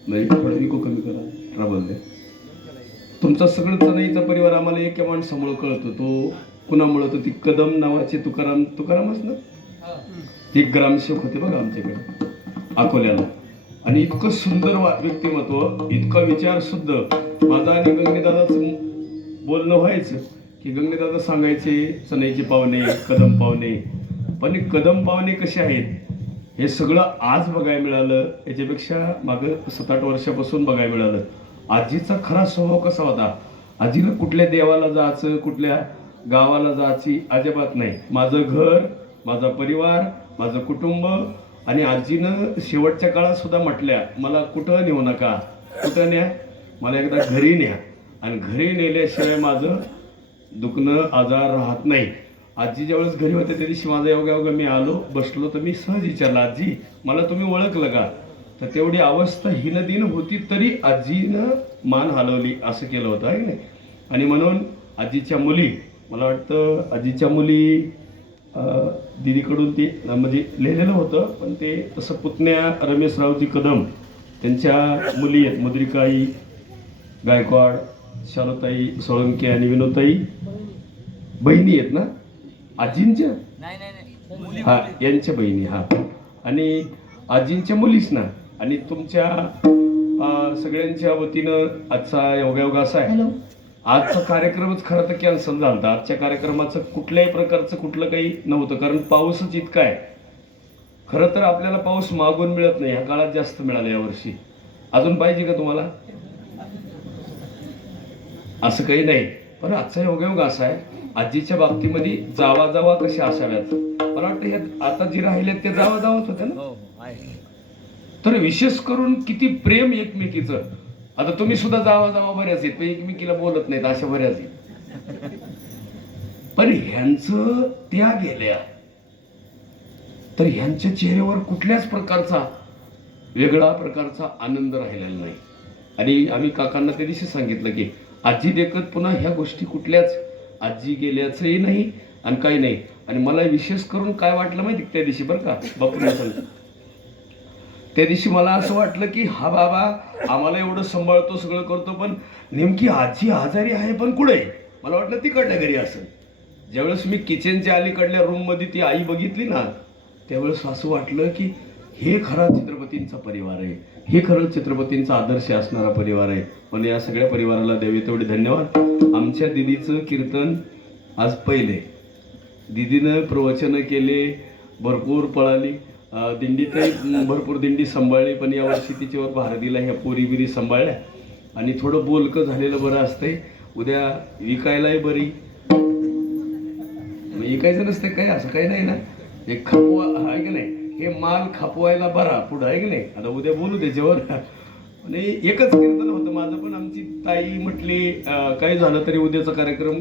नाही थोडं विको कमी करा ट्रबल दे. तुमचा सगळं चनाईचा परिवार आम्हाला एका माणसामुळं कळतो. तो कुणामुळं? तर ती कदम नावाचे तुकारामच ना, ते ग्रामसेवक होते बघा आमच्याकडे अकोल्याला. आणि इतकं सुंदर व्यक्तिमत्व, इतका विचार शुद्ध. माझा आणि गंगेदादाचं बोलणं व्हायचं की गंगेदादा सांगायचे चनाईचे पाहुणे, कदम पाहुणे. पण कदम पाहुणे कसे आहेत हे सगळं आज बघायला मिळालं, याच्यापेक्षा मागं 7-8 वर्षापासून बघायला मिळालं. आजीचा खरा स्वभाव कसा होता? आजीनं कुठल्या देवाला जायचं, कुठल्या गावाला जायची अजिबात नाही. माझं घर, माझा परिवार, माझं कुटुंब. आणि आजीनं शेवटच्या काळात सुद्धा म्हटल्या, मला कुठं नेऊ नका, कुठं न्या, मला एकदा घरी न्या. आणि घरी नेल्याशिवाय माझं दुखणं आजार राहत नाही. आजी ज्यावेळेस घरी होते त्या दिवशी माझा योगा मी आलो बसलो, तर मी सहज विचारलं, आजी मला तुम्ही ओळखलं का? तर तेवढी अवस्था हिनदिन होती तरी आजीनं मान हलवली, असं केलं होतं आहे नाही. आणि म्हणून आजीच्या मुली, मला वाटतं आजीच्या मुली दिदीकडून ते म्हणजे लिहिलेलं होतं, पण ते तसं पुतण्या रमेशरावजी कदम त्यांच्या मुली आहेत. मुद्रिकाई गायकवाड, शालुताई सोळंके आणि विनोताई बहिणी आहेत ना आजींच्या? हा, यांच्या बहिणी. हा, आणि आजींच्या मुलीच ना. आणि तुमच्या सगळ्यांच्या वतीनं आजचा योगायोग असा आहे, आजचा कार्यक्रमच खरं तर कॅन्सल झाला होता. आजच्या कार्यक्रमाचं कुठल्याही प्रकारचं कुठलं काही नव्हतं, कारण पाऊसच इतका आहे. खरं तर आपल्याला पाऊस मागून मिळत नाही, ह्या काळात जास्त मिळाला यावर्षी. अजून पाहिजे का तुम्हाला? असं काही नाही. पण आजचा योगायोग असा आहे, आजीच्या बाबतीमध्ये जावा कशा असाव्यात. मला वाटतं हे आता जे राहिलेत ते जावाच होते ना. तर विशेष करून किती प्रेम एकमेकीचं. आता तुम्ही सुद्धा जावा बऱ्याच आहेत, पण एकमेकीला बोलत नाहीत अशा बऱ्याच आहेत. पण ह्यांचं त्या गेल्या तर ह्यांच्या चेहऱ्यावर कुठल्याच प्रकारचा वेगळा प्रकारचा आनंद राहिलेला नाही. आणि आम्ही काकांना त्या दिवशी सांगितलं की आजी देखत पुन्हा ह्या गोष्टी कुठल्याच आजी गेल्याचंही नाही आणि काही नाही. आणि मला विशेष करून काय वाटलं माहिती त्या दिवशी, बरं का बापूने सांगितलं त्या दिवशी, मला असं वाटलं की हा बाबा आम्हाला एवढं सांभाळतो सगळं करतो, पण नेमकी आजी आजारी आहे पण कुठे? मला वाटलं तिकडल्या घरी असेल. ज्यावेळेस मी किचनच्या अलीकडल्या रूममध्ये ती आई बघितली ना, त्यावेळेस असं वाटलं की हे खरा छत्रपतींचा परिवार आहे, हे खरं छत्रपतींचा आदर्श असणारा परिवार आहे. पण या सगळ्या परिवाराला द्यावे तेवढे धन्यवाद. आमच्या दिदीचं कीर्तन आज पहिले, दिदीनं प्रवचनं केले, भरपूर पळाली, दिंडीतही भरपूर दिंडी सांभाळली. पण यावर्षी तिच्यावर भार दिला, ह्या पोरी बिरी सांभाळल्या आणि थोडं बोलकं झालेलं बरं असतंय. उद्या विकायलाही बरी, विकायचं नसतं काय, असं काही नाही ना. एक खपवा आहे की नाही, हे माल खपवायला बरा पुढं आहे की नाही. आता उद्या बोलू त्याच्यावर. आणि एकच कीर्तन होतं माझं, पण आमची ताई म्हटली काय झालं तरी उद्याचा कार्यक्रम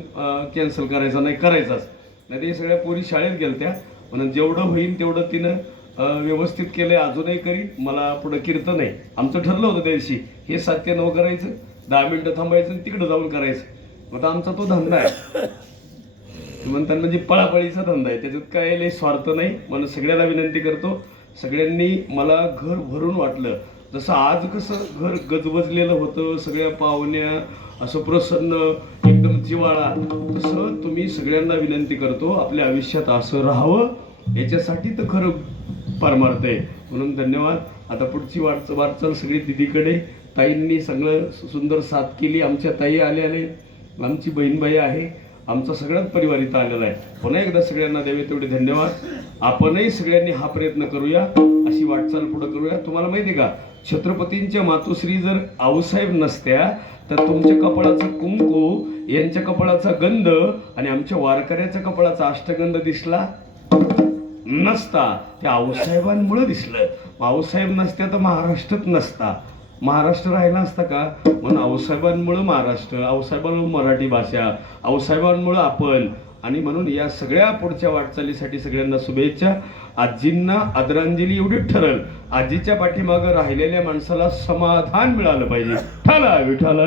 कॅन्सल करायचा नाही, करायचाच नाही. ते सगळ्या पोरी शाळेत गेलत्या, पण जेवढं होईल तेवढं तिनं व्यवस्थित केलंय. अजूनही करी. मला पुढं कीर्तन आहे, आमचं ठरलं होतं त्या दिवशी हे 7 ते 9 करायचं, 10 मिनिटं थांबायचं आणि तिकडं जाऊन करायचं. आता आमचा तो धंदा आहे, म्हणतात म्हणजे पळापळीचा धंदा आहे, त्याच्यात काय लय स्वार्थ नाही. म्हणून सगळ्याला विनंती करतो, सगळ्यांनी मला घर भरून वाटलं. जसं आज कसं घर गजबजलेलं होतं, सगळ्या पाहुण्या असं प्रसन्न एकदम जिवाळा, तसं तुम्ही सगळ्यांना विनंती करतो आपल्या आयुष्यात असं राहावं, याच्यासाठी तर खरं परमार्थ आहे. म्हणून धन्यवाद. आता पुढची वाटचाल सगळी दिदीकडे. ताईंनी सगळं सुंदर साथ केली. आमच्या ताई आले, आमची बहीणबाई आहे, आमचा सगळ्याच परिवार इथं आलेला आहे. पुन्हा एकदा सगळ्यांना द्यावे तेवढे धन्यवाद. आपणही सगळ्यांनी हा प्रयत्न करूया, अशी वाटचाल पुढे करूया. तुम्हाला माहिती आहे का, छत्रपतींच्या मातोश्री जर आऊसाहेब नसत्या तर तुमच्या कपाळाचं कुंकू, यांच्या कपाळाचा गंध आणि आमच्या वारकऱ्याच्या कपाळाचा अष्टगंध दिसला नसता. त्या आऊसाहेबांमुळे दिसलं. आऊसाहेब नसत्या तर महाराष्ट्रात नसता, महाराष्ट्र राहिला असता का. म्हणून आऊसाहेबांमुळं महाराष्ट्र, आऊसाहेबांमुळे मराठी भाषा, आऊसाहेबांमुळं आपण. आणि म्हणून या सगळ्या पुढच्या वाटचालीसाठी सगळ्यांना शुभेच्छा. आजींना आदरांजली एवढीच ठरल, आजीच्या पाठीमागं राहिलेल्या माणसाला समाधान मिळालं पाहिजे. ठाला विठाला.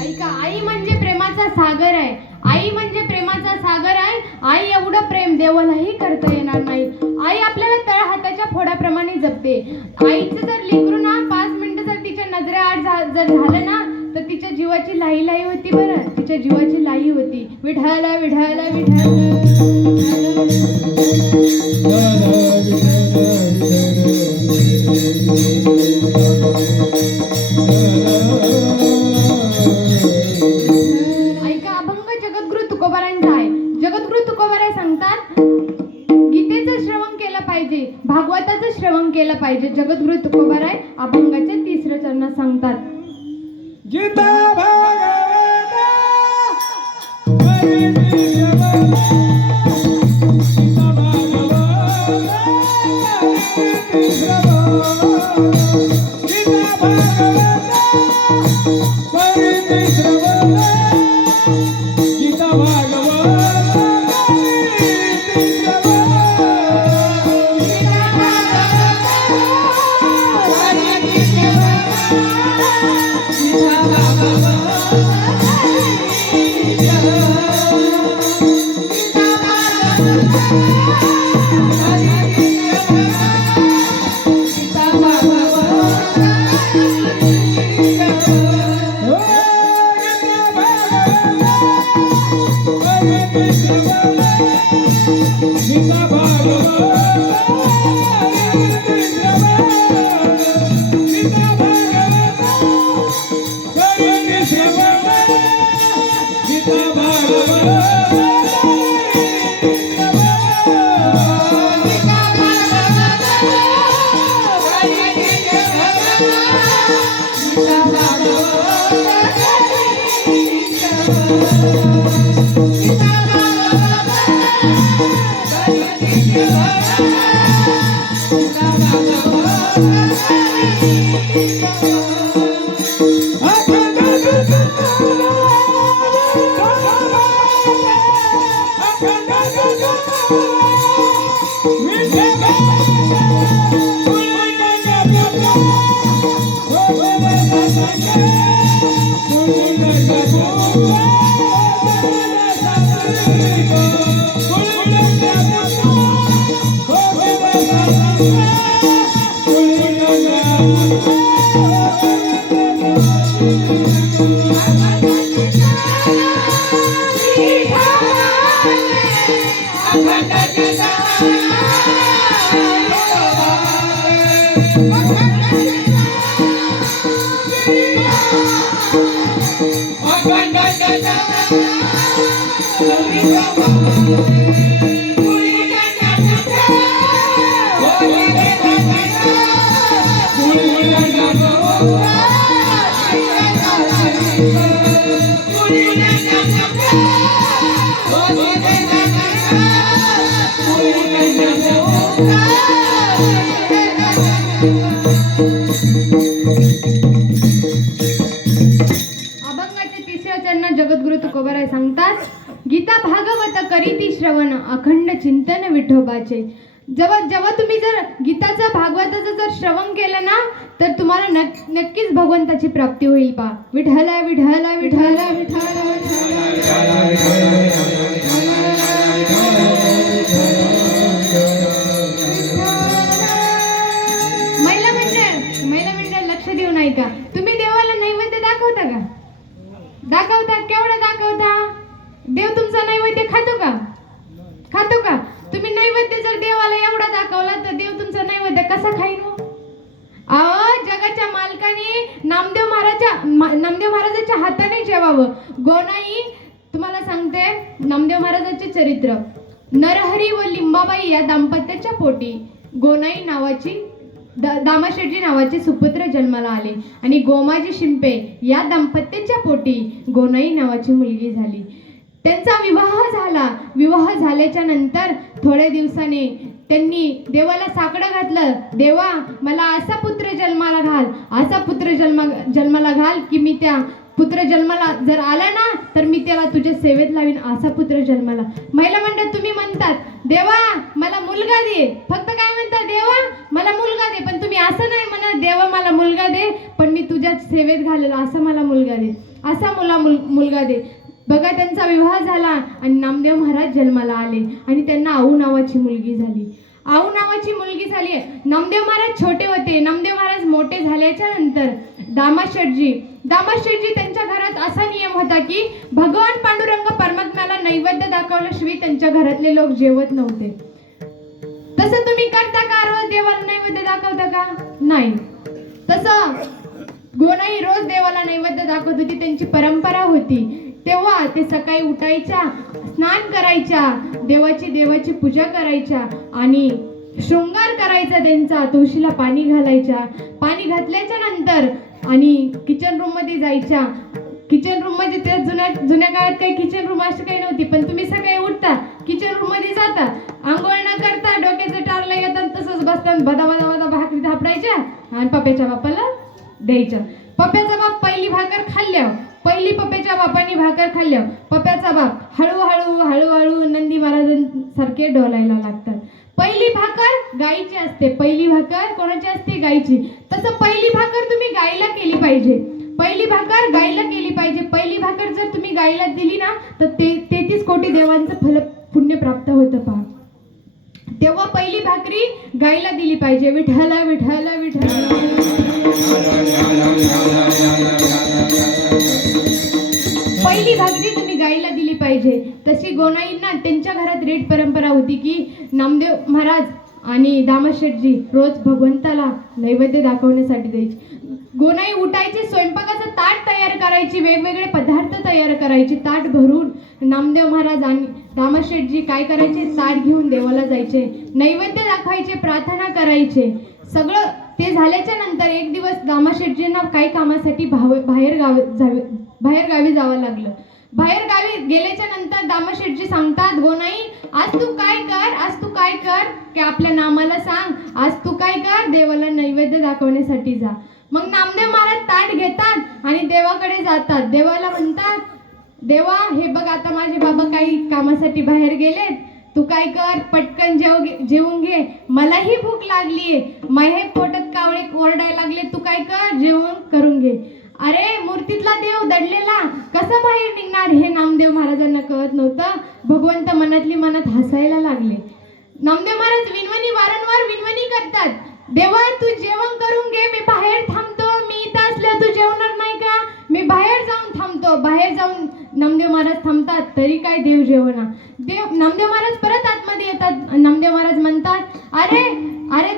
ऐका, आई म्हणजे प्रेमाचा सागर आहे, आई म्हणजे प्रेमाचा सागर आहे. आई एवढं प्रेम देवालाही करता येणार नाही. आई आपल्याला तळ हाताच्या फोडाप्रमाणे जपते. आईचं जर लेकरू ना 5 मिनिटं जर तिच्या नजरेआड जर झालं ना, तर तिच्या जीवाची लाई लाई होती. बरं, तिच्या जीवाची लाई होती. विठाला विठाला ऐका, अभंग जगद्गुरु तुकोबारांचा आहे. जगद्गुरु तुकोबाराय सांगतात, गीतेचं श्रवण केलं पाहिजे, भागवताचं श्रवण केलं पाहिजे. जगद्गुरु तुकोबाराय अभंगाच्या 3ऱ्या चरणात सांगतात, गीता भागवता विठाला अभंगाचे तिसऱ्या चरण जगद्गुरु तुकोबाराय सांगतात, गीता भागवत करीती श्रवण अखंड चिंतन विठोबाचे. जेव्हा तुम्ही जर गीताचं भागवताचं जर श्रवण केलं ना, तर तुम्हाला नक्कीच भगवंताची प्राप्ती होईल. पा विठ्ठल विठ्ठल विठ्ठल विठ्ठल महिला मंडळ लक्ष देऊ नाही का? तुम्ही देवाला नैवेद्य दाखवता का? दाखवता? केवढं दाखवता? देव तुमचा नैवेद्य खातो का? खातो का? तुम्ही नैवेद्य जर देवाला एवढा दाखवला तर देव तुमचा नैवेद्य कसा खाईन? अहो, जगाच्या मालकाने नामदेव महाराजाच्या हाताने जेवावं. गोनाई तुम्हाला सांगते, नामदेव महाराजांचे चरित्र. नरहरी व लिंबाबाई या दाम्पत्याच्या पोटी गोनाई नावाची दामाशेठजी नावाचे सुपुत्र जन्माला आले आणि गोमाजी शिंपे या दाम्पत्याच्या पोटी गोनाई नावाची मुलगी झाली. त्यांचा विवाह झाला. विवाह झाल्याच्या नंतर थोड्या दिवसाने त्यांनी देवाला साकडं घातलं, देवा मला असा पुत्र जन्माला घाल, असा पुत्र जन्माला घाल की मी त्या पुत्र जन्माला जर आला ना तर मी त्याला तुझ्या सेवेत लावीन, असा पुत्र जन्माला. महिला मंडळ तुम्ही म्हणतात, देवा मला मुलगा दे. फक्त काय म्हणतात? देवा मला मुलगा दे. पण तुम्ही असं नाही म्हणत, देवा मला मुलगा दे पण मी तुझ्या सेवेत घालेल असा मला मुलगा दे, असा मुलगा दे. बघा, त्यांचा विवाह झाला आणि नामदेव महाराज जन्माला आले आणि त्यांना आऊ नावाची मुलगी झाली. आऊ नावाची मुलगी झाली. नामदेव महाराज छोटे होते. नामदेव महाराज मोठे झाल्याच्या नंतर दामाशेठजी त्यांच्या घरात असा नियम होता की भगवान पांडुरंग परमात्म्याला नैवेद्य दाखवल्याशिवाय त्यांच्या घरातले लोक जेवत नव्हते. तसं तुम्ही करता का? रोज देवाला नैवेद्य दाखवता का? नाही. तसं गोनाई रोज देवाला नैवेद्य दाखवत होती. त्यांची परंपरा होती. तेव्हा ते सकाळी उठायच्या, स्नान करायच्या, देवाची पूजा करायच्या आणि शृंगार करायचा त्यांचा, तुळशीला पाणी घालायच्या. पाणी घातल्याच्या नंतर आणि किचन रूम मध्ये जायच्या. किचन रूम मध्ये त्या जुन्या काळात काही किचन रूम असं काही नव्हती, पण तुम्ही सकाळी उठता, किचन रूम मध्ये जाता, आंघोळ न करता डोक्याचं टारलं येतात, तसंच बसतात, बदा बदा बदा भाकरी थापडायच्या आणि पप्याच्या बापाला द्यायच्या. पप्याचा बाप पहिली भाकर खाल्ल्यावर, पहिली पप्याच्या बापाने भाकर खाल्ल्यावर पप्याचा बाप हळूहळू नंदी महाराजांसारखे डोलायला लागतात. पहिली भाकर गाईची असते. पहिली भाकर कोणाची असते? गाईची. तसं पहिली भाकर तुम्ही गाईला केली पाहिजे. पहिली भाकर गाईला केली पाहिजे. पहिली भाकर जर तुम्ही गाईला दिली ना तर 33 कोटी देवांचं फल पुण्य प्राप्त होतं. पहा, तेव्हा पहिली भाकरी गाईला दिली पाहिजे. विठ्ठल विठ्ठल विठ्ठल. पहिली भाकरी तुम्ही गाईला दिली पाहिजे. तशी गोनाईंना त्यांच्या घरात रेट परंपरा होती की नामदेव महाराज आणि दामाशेठजी रोज भगवंताला नैवेद्य दाखवण्यासाठी द्यायची. गोनाई उठायची, स्वयंपाकाचं ताट तयार करायची, वेगवेगळे पदार्थ तयार करायची. ताट भरून नामदेव महाराज आणि दामाशेठजी काय करायचे? ताट घेऊन देवाला जायचे, नैवेद्य दाखवायचे, प्रार्थना करायचे. सगळं ते झाल्याच्या नंतर एक दिवस दामाशेठजींना काही कामासाठी बाहेर गावी जावं लागलं. बाहेर गावी गेल्याच्या नंतर दामाशेठजी सांगतात, गोनाई आज तू काय कर की आपल्या नामाला सांग, आज तू काय कर? देवाला नैवेद्य दाखवण्यासाठी जा. मग नामदेव महाराज ताट घेतात आणि देवाकडे जातात. देवाला म्हणतात, देवा हे बघ आता माझे बाबा काही कामासाठी बाहेर गेलेत, तू काय कर? पटकन जेवून घे, मलाही भूक लागलीये, माझ्या पोटात कावळे ओरडायला लागले, तू काय कर? जेवण करून घे. अरे मूर्तीतला देव दडलेला कसं बाहेर निघणार हे नामदेव महाराजांना कळत नव्हतं. भगवंत मनात हसायला लागले. नामदेव महाराज वारंवार विनवणी करतात, देवा तू जेवण करून घे, मी बाहेर थांबतो, मी इथं असल्यावर तू जेवणार नाही का? मी बाहेर जाऊन थांबतो. बाहेर जाऊन नामदेव महाराज थांबतात, तरी काय देव जेवणा. नामदेव महाराज परत आतमध्ये येतात. नामदेव महाराज म्हणतात, अरे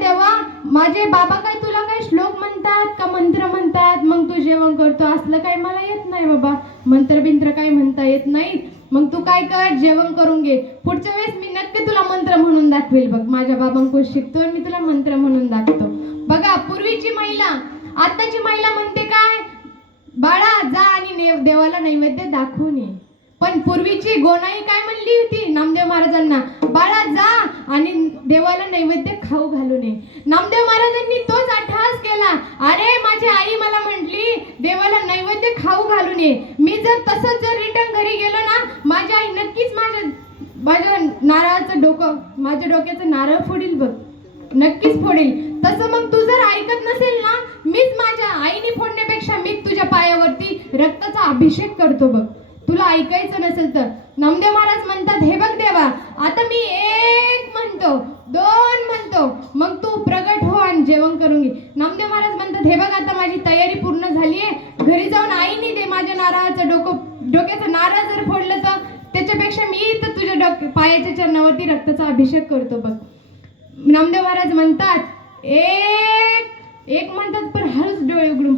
देवा माझे बाबा काय तुला काय श्लोक म्हणतात का मंत्र म्हणतात, मग तू जेवण करतो? असलं काय मला येत नाही बाबा, मंत्रबिंत्र काही म्हणता येत नाही. मग तू काय कर, जेवण करून घे. पुढच्या वेळेस मी नक्की तुला मंत्र म्हणून दाखवेल बघ. माझ्या बाबांकडून शिकतोय मी, तुला मंत्र म्हणून दाखवतो. बघा, पूर्वीची महिला आताची महिला म्हणते काय, बाळा जा आणि देवाला नैवेद्य दाखवून ये. पण पूर्वीची गोनाई काय म्हणली होती नामदेव महाराजांना, बाळा जा आणि देवाला नैवेद्य खाऊ घालू नये. नामदेव महाराजांनी तोच अट्टहास केला. अरे माझी आई मला म्हटली देवाला नैवेद्य खाऊ घालू नये. मी जर तसंच जर रिटर्न घरी गेलो ना, माझी आई नक्कीच माझ्या नारळाचं डोकं, माझ्या डोक्याचं नारळ फोडील बघ, नक्कीच फोडेल. तसं मग तू जर ऐकत नसेल ना, मीच माझ्या आईने फोडण्यापेक्षा मीच तुझ्या पायावरती रक्ताचा अभिषेक करतो बघ, तुला ऐकायचं नसेल तर. नामदेव महाराज म्हणतात, हे बघ देवा, आता मी 1 म्हणतो, 2 म्हणतो, मग तू प्रगट हो आणि जेवण करून घे. नामदेव महाराज म्हणतात, हे बघ आता माझी तयारी पूर्ण झाली आहे, घरी जाऊन आईने दे माझ्या नारळाचं डोक्याचं नारळ जर फोडलं तर त्याच्यापेक्षा मी तर तुझ्या पायाच्या चरणावरती रक्ताचा अभिषेक करतो बघ. नामदेव महाराज म्हणतात, एक म्हणतात, पण हळूच डोळे उघडून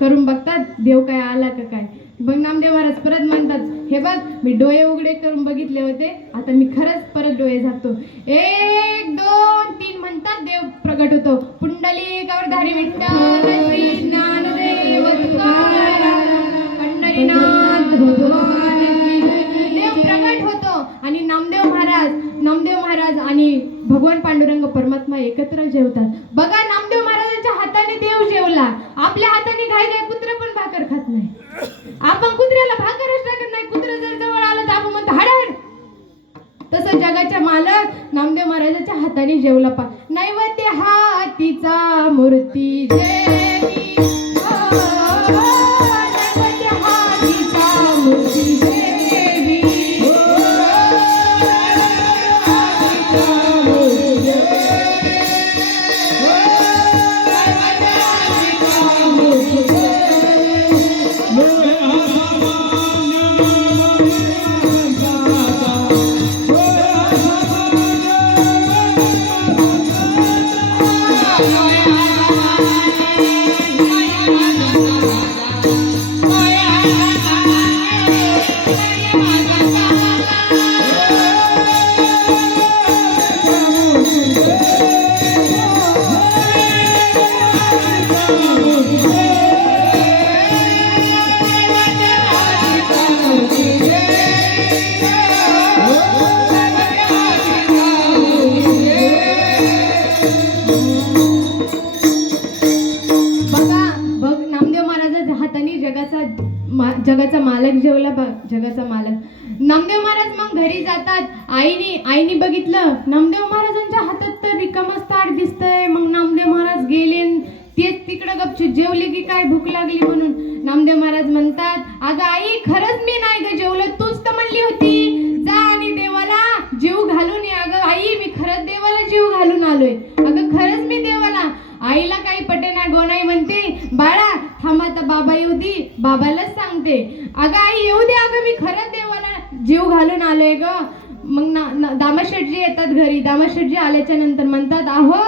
करून बघतात देव काय आला का काय. मग नामदेव महाराज परत म्हणतात, हे बघ मी डोळे उघडे करून बघितले होते, आता मी खरंच परत डोळे झाकतो. 1, 2, 3 म्हणतात, देव प्रगट होतो. पुंडलिकावरधारी विठ्ठल श्री ज्ञानदेव तुकाराम पंढरीनाथ भगवान की जय. देव प्रगट होतो आणि नामदेव महाराज आणि भगवान पांडुरंग परमात्मा एकत्र जेवतात. बघा, नामदेव महाराजांच्या हाताने देव जेवला. आपल्या हाताने घाई कुत्र पण भाकर खात नाही. आपण कुत्र्याला भाकरच टाकत नाही. कुत्र जर जवळ आलं तर आपण म्हणतो हाड. तसं जगाच्या मालक नामदेव महाराजांच्या हाताने जेवला. नैवेद्य हातीचा मूर्ती देवी, नैवेद्य हातीचा मूर्ती देवी, जगाचा मालक जेवला बघ, जगाचा मालक. नामदेव महाराज मग घरी जातात. आईने बघितलं नामदेव महाराजांच्या हातात तर रिकामच ताट दिसतंय. मग नामदेव महाराज गेले, तेच तिकडं गपचूप जेवले की काय भूक लागली म्हणून. नामदेव महाराज म्हणतात, अगं आई खरंच मी नाही ग जेवलं, तूच तर म्हणली होती जा आणि देवाला जीव घालून ये. अगं आई मी खरंच देवाला जीव घालून आलोय, अगं खरंच मी देवाला. आईला काही पटेना. गोनाई म्हणते, बाळा थांब आता बाबा येऊ दे, बाबालाच सांगते. अगं आई येऊ दे, अगं मी खरंच देवाला जीव घालून आलोय ग. मग दामाशेठजी येतात घरी. दामाशेठजी आल्याच्या नंतर म्हणतात, अहो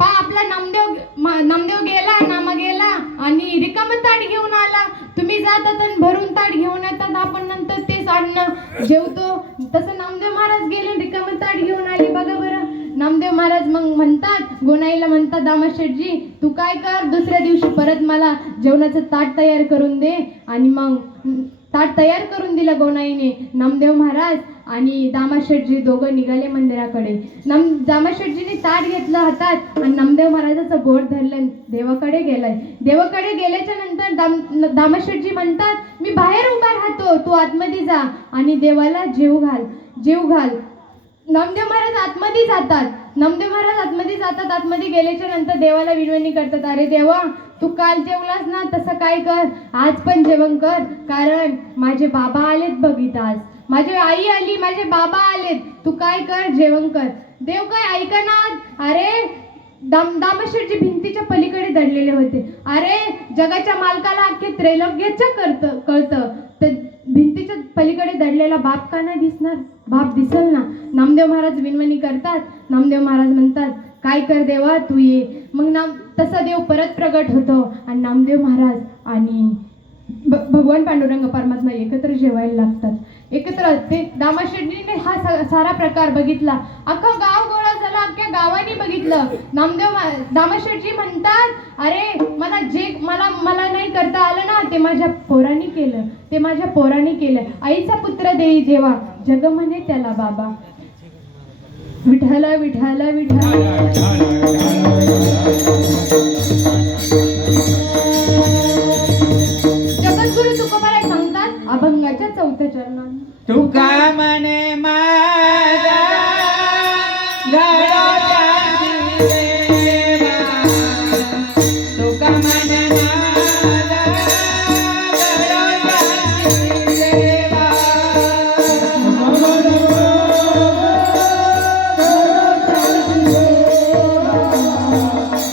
आपला नामदेव गेला, नामा गेला आणि रिकामं ताट घेऊन आला. तुम्ही जातात आणि भरून ताट घेऊन येतात, आपण नंतर तेच अन्न जेवतो. तसं नामदेव महाराज गेले, रिकामं ताट घेऊन आले. बघा बरं. नामदेव महाराज मग म्हणतात, गोनाईला म्हणतात, दामाशेठजी तू काय कर, दुसऱ्या दिवशी परत मला जेवणाचं ताट तयार करून दे. आणि मग ताट तयार करून दिलं गोनाईने. नामदेव महाराज आणि दामाशेठजी दोघं निघाले मंदिराकडे. दामाशेठजीने ताट घेतलं हातात आणि नामदेव महाराजाचं बोट धरलं, देवाकडे गेलाय. देवाकडे गेल्याच्या नंतर दामाशेठजी म्हणतात, मी बाहेर उभा राहतो, तू आतमध्ये जा आणि देवाला जीव घाल. नामदेव महाराज आतमध्ये जातात. आतमध्ये गेल्याच्या नंतर देवाला विनवणी करतात, अरे देवा तू काल जेवलास ना, तसं काय कर, आज पण जेवण कर, कारण माझे बाबा आलेत बघित, आज माझी आई आली, माझे बाबा आलेत, तू काय कर, जेवण कर. देव काय ऐकणार. अरे दामाशेठजी भिंतीच्या पलीकडे दडलेले होते. अरे जगाच्या मालकाला अख्खे त्रैलोक्याचं कळतं, तर भिंतीच्या पलीकडे दडलेला बाप का नाही दिसणार, बाप दिसल ना. नामदेव महाराज विनवणी करतात. नामदेव महाराज म्हणतात, काय कर देवा तू ये. मग तसा देव परत प्रगट होतो आणि नामदेव महाराज आणि भगवान पांडुरंग परमात्मा एकत्र जेवायला लागतात एकत्र. ते दामाशेठजीने हा सारा प्रकार बघितला. अख्खा गाव गोळा झाला, अख्ख्या गावाने बघितलं. दामाशेठजी म्हणतात, अरे मला नाही करता आलं ना, ते माझ्या पोरांनी केलं, ते माझ्या पोरांनी केलं. आईचा पुत्र देई जेव्हा जग म्हणे त्याला बाबा. विठ्ठल विठ्ठल विठ्ठल. जगद्गुरु तुकोबाराय सांगतात अभंगाच्या 4थ्या चरणात, तुका म्हणे माझा घडोत्या देवा, तुका म्हणे माझा घडोत्या देवा.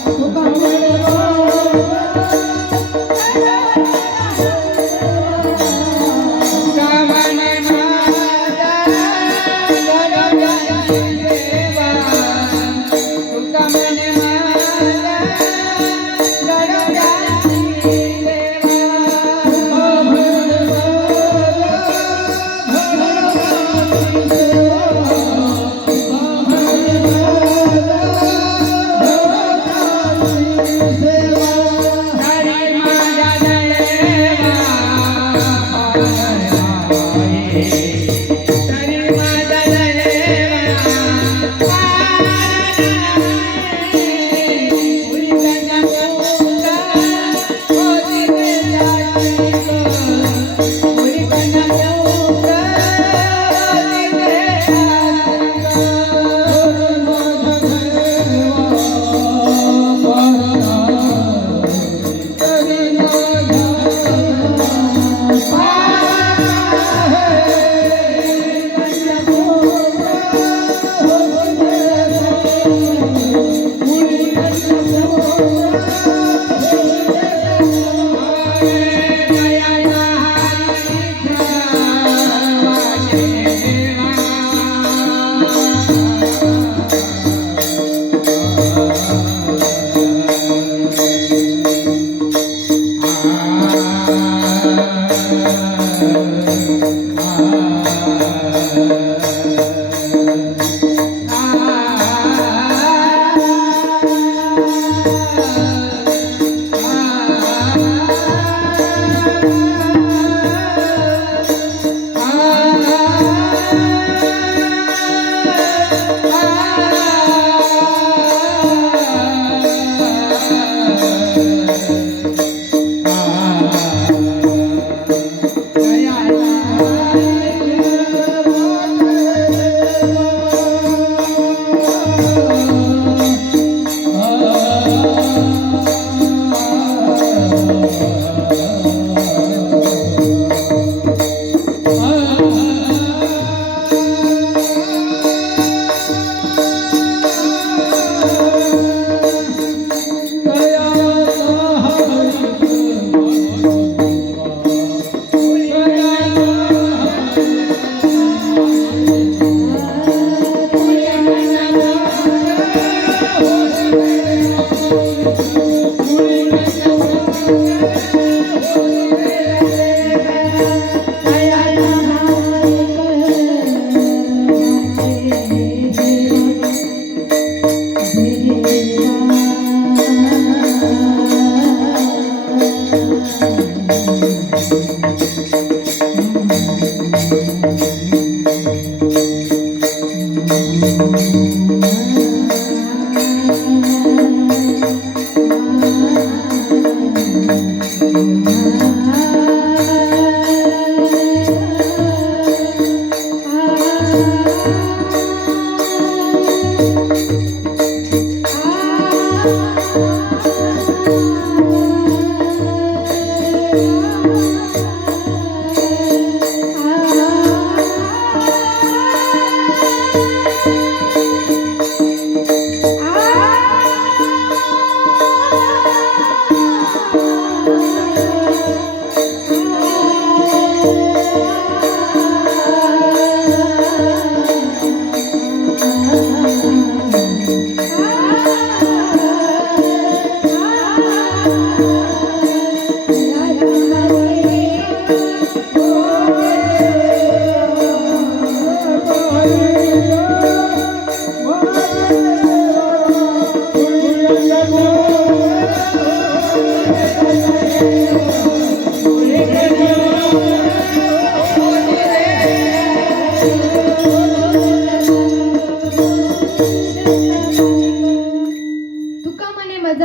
तुका म्हणे माझा घडोत्या देवा,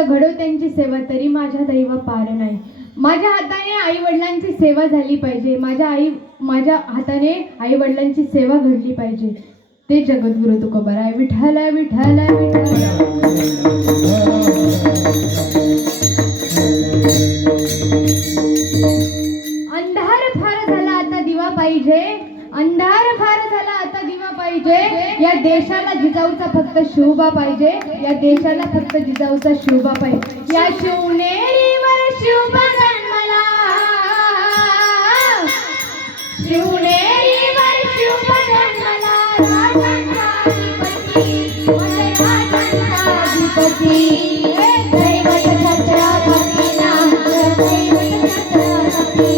घडो त्यांची सेवा तरी माझ्या दैव पार नाही. माझ्या हाताने आई वडिलांची सेवा झाली पाहिजे. माझ्या हाताने आई वडिलांची सेवा घडली पाहिजे. ते जगद्गुरु तुकोबाराय. विठ्ठल विठ्ठल विठ्ठल. अंधार फार झाला आता दिवा पाहिजे. अंधार फार झाला आता दिवा पाहिजे. या देशाला जिजाऊचा फक्त शोभा पाहिजे. या देशाला फक्त जिजाऊचा शोभा पाहिजे. या शिवनेरीवर शोभा जन्मला. शिवनेरीवर शोभा जन्मला. राजांचा अधिपती, राजांचा अधिपती. दैवत छत्रपती नाम, दैवत छत्रपती.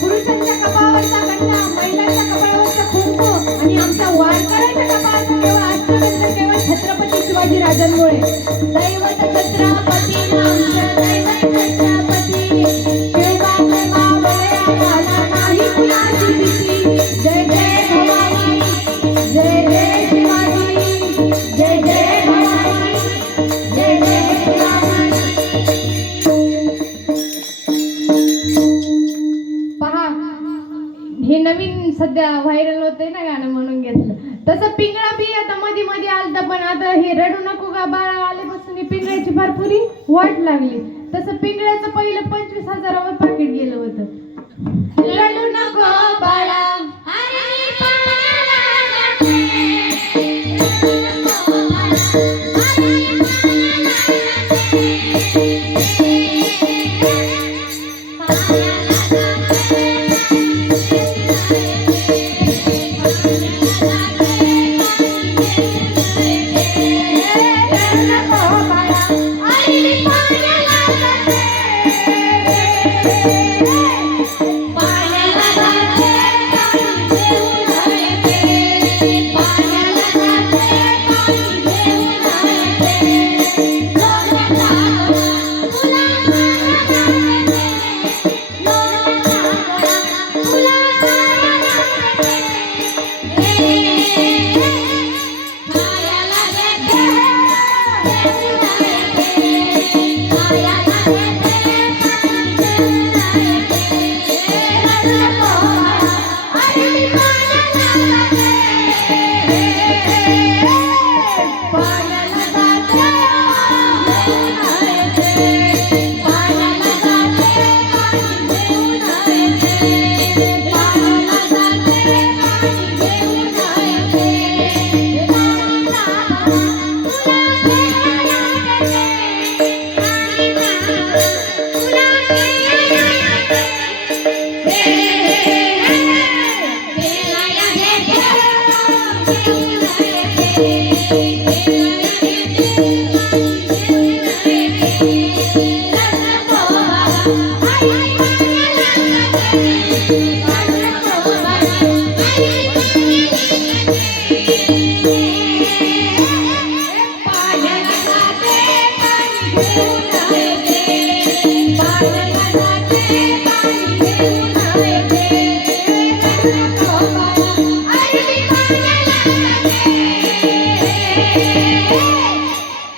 पुरुषांच्या कपाळावरचा गंधा, महिलांच्या कपाळावरचा कुंकू आणि आमच्या वारकऱ्यांच्या कपाळाचा केवळ अष्टगंध केवळ छत्रपती शिवाजी राजांमुळे. दैवत छत्रपती नाम, दैवत छत्रपती. शिवबाचे मावळे आम्हाला नाही कुणाची भीती. जय जय भवानी, जय जय शिवाजी. जय जय भवानी, जय जय शिवाजी. पहा, हे नवीन सध्या व्हायरल होतंय ना गाणं म्हणून घेतलं. तसं पिंगळा बी आता मध्ये मध्ये आलता, पण आता हे रडू नको का बाळा आल्यापासून ही पिंगळ्याची भरपुरी वाट लागली. तसं पिंगळ्याचं पहिलं 25,000वर पाकिट गेलं होतं. रडू नको बाळा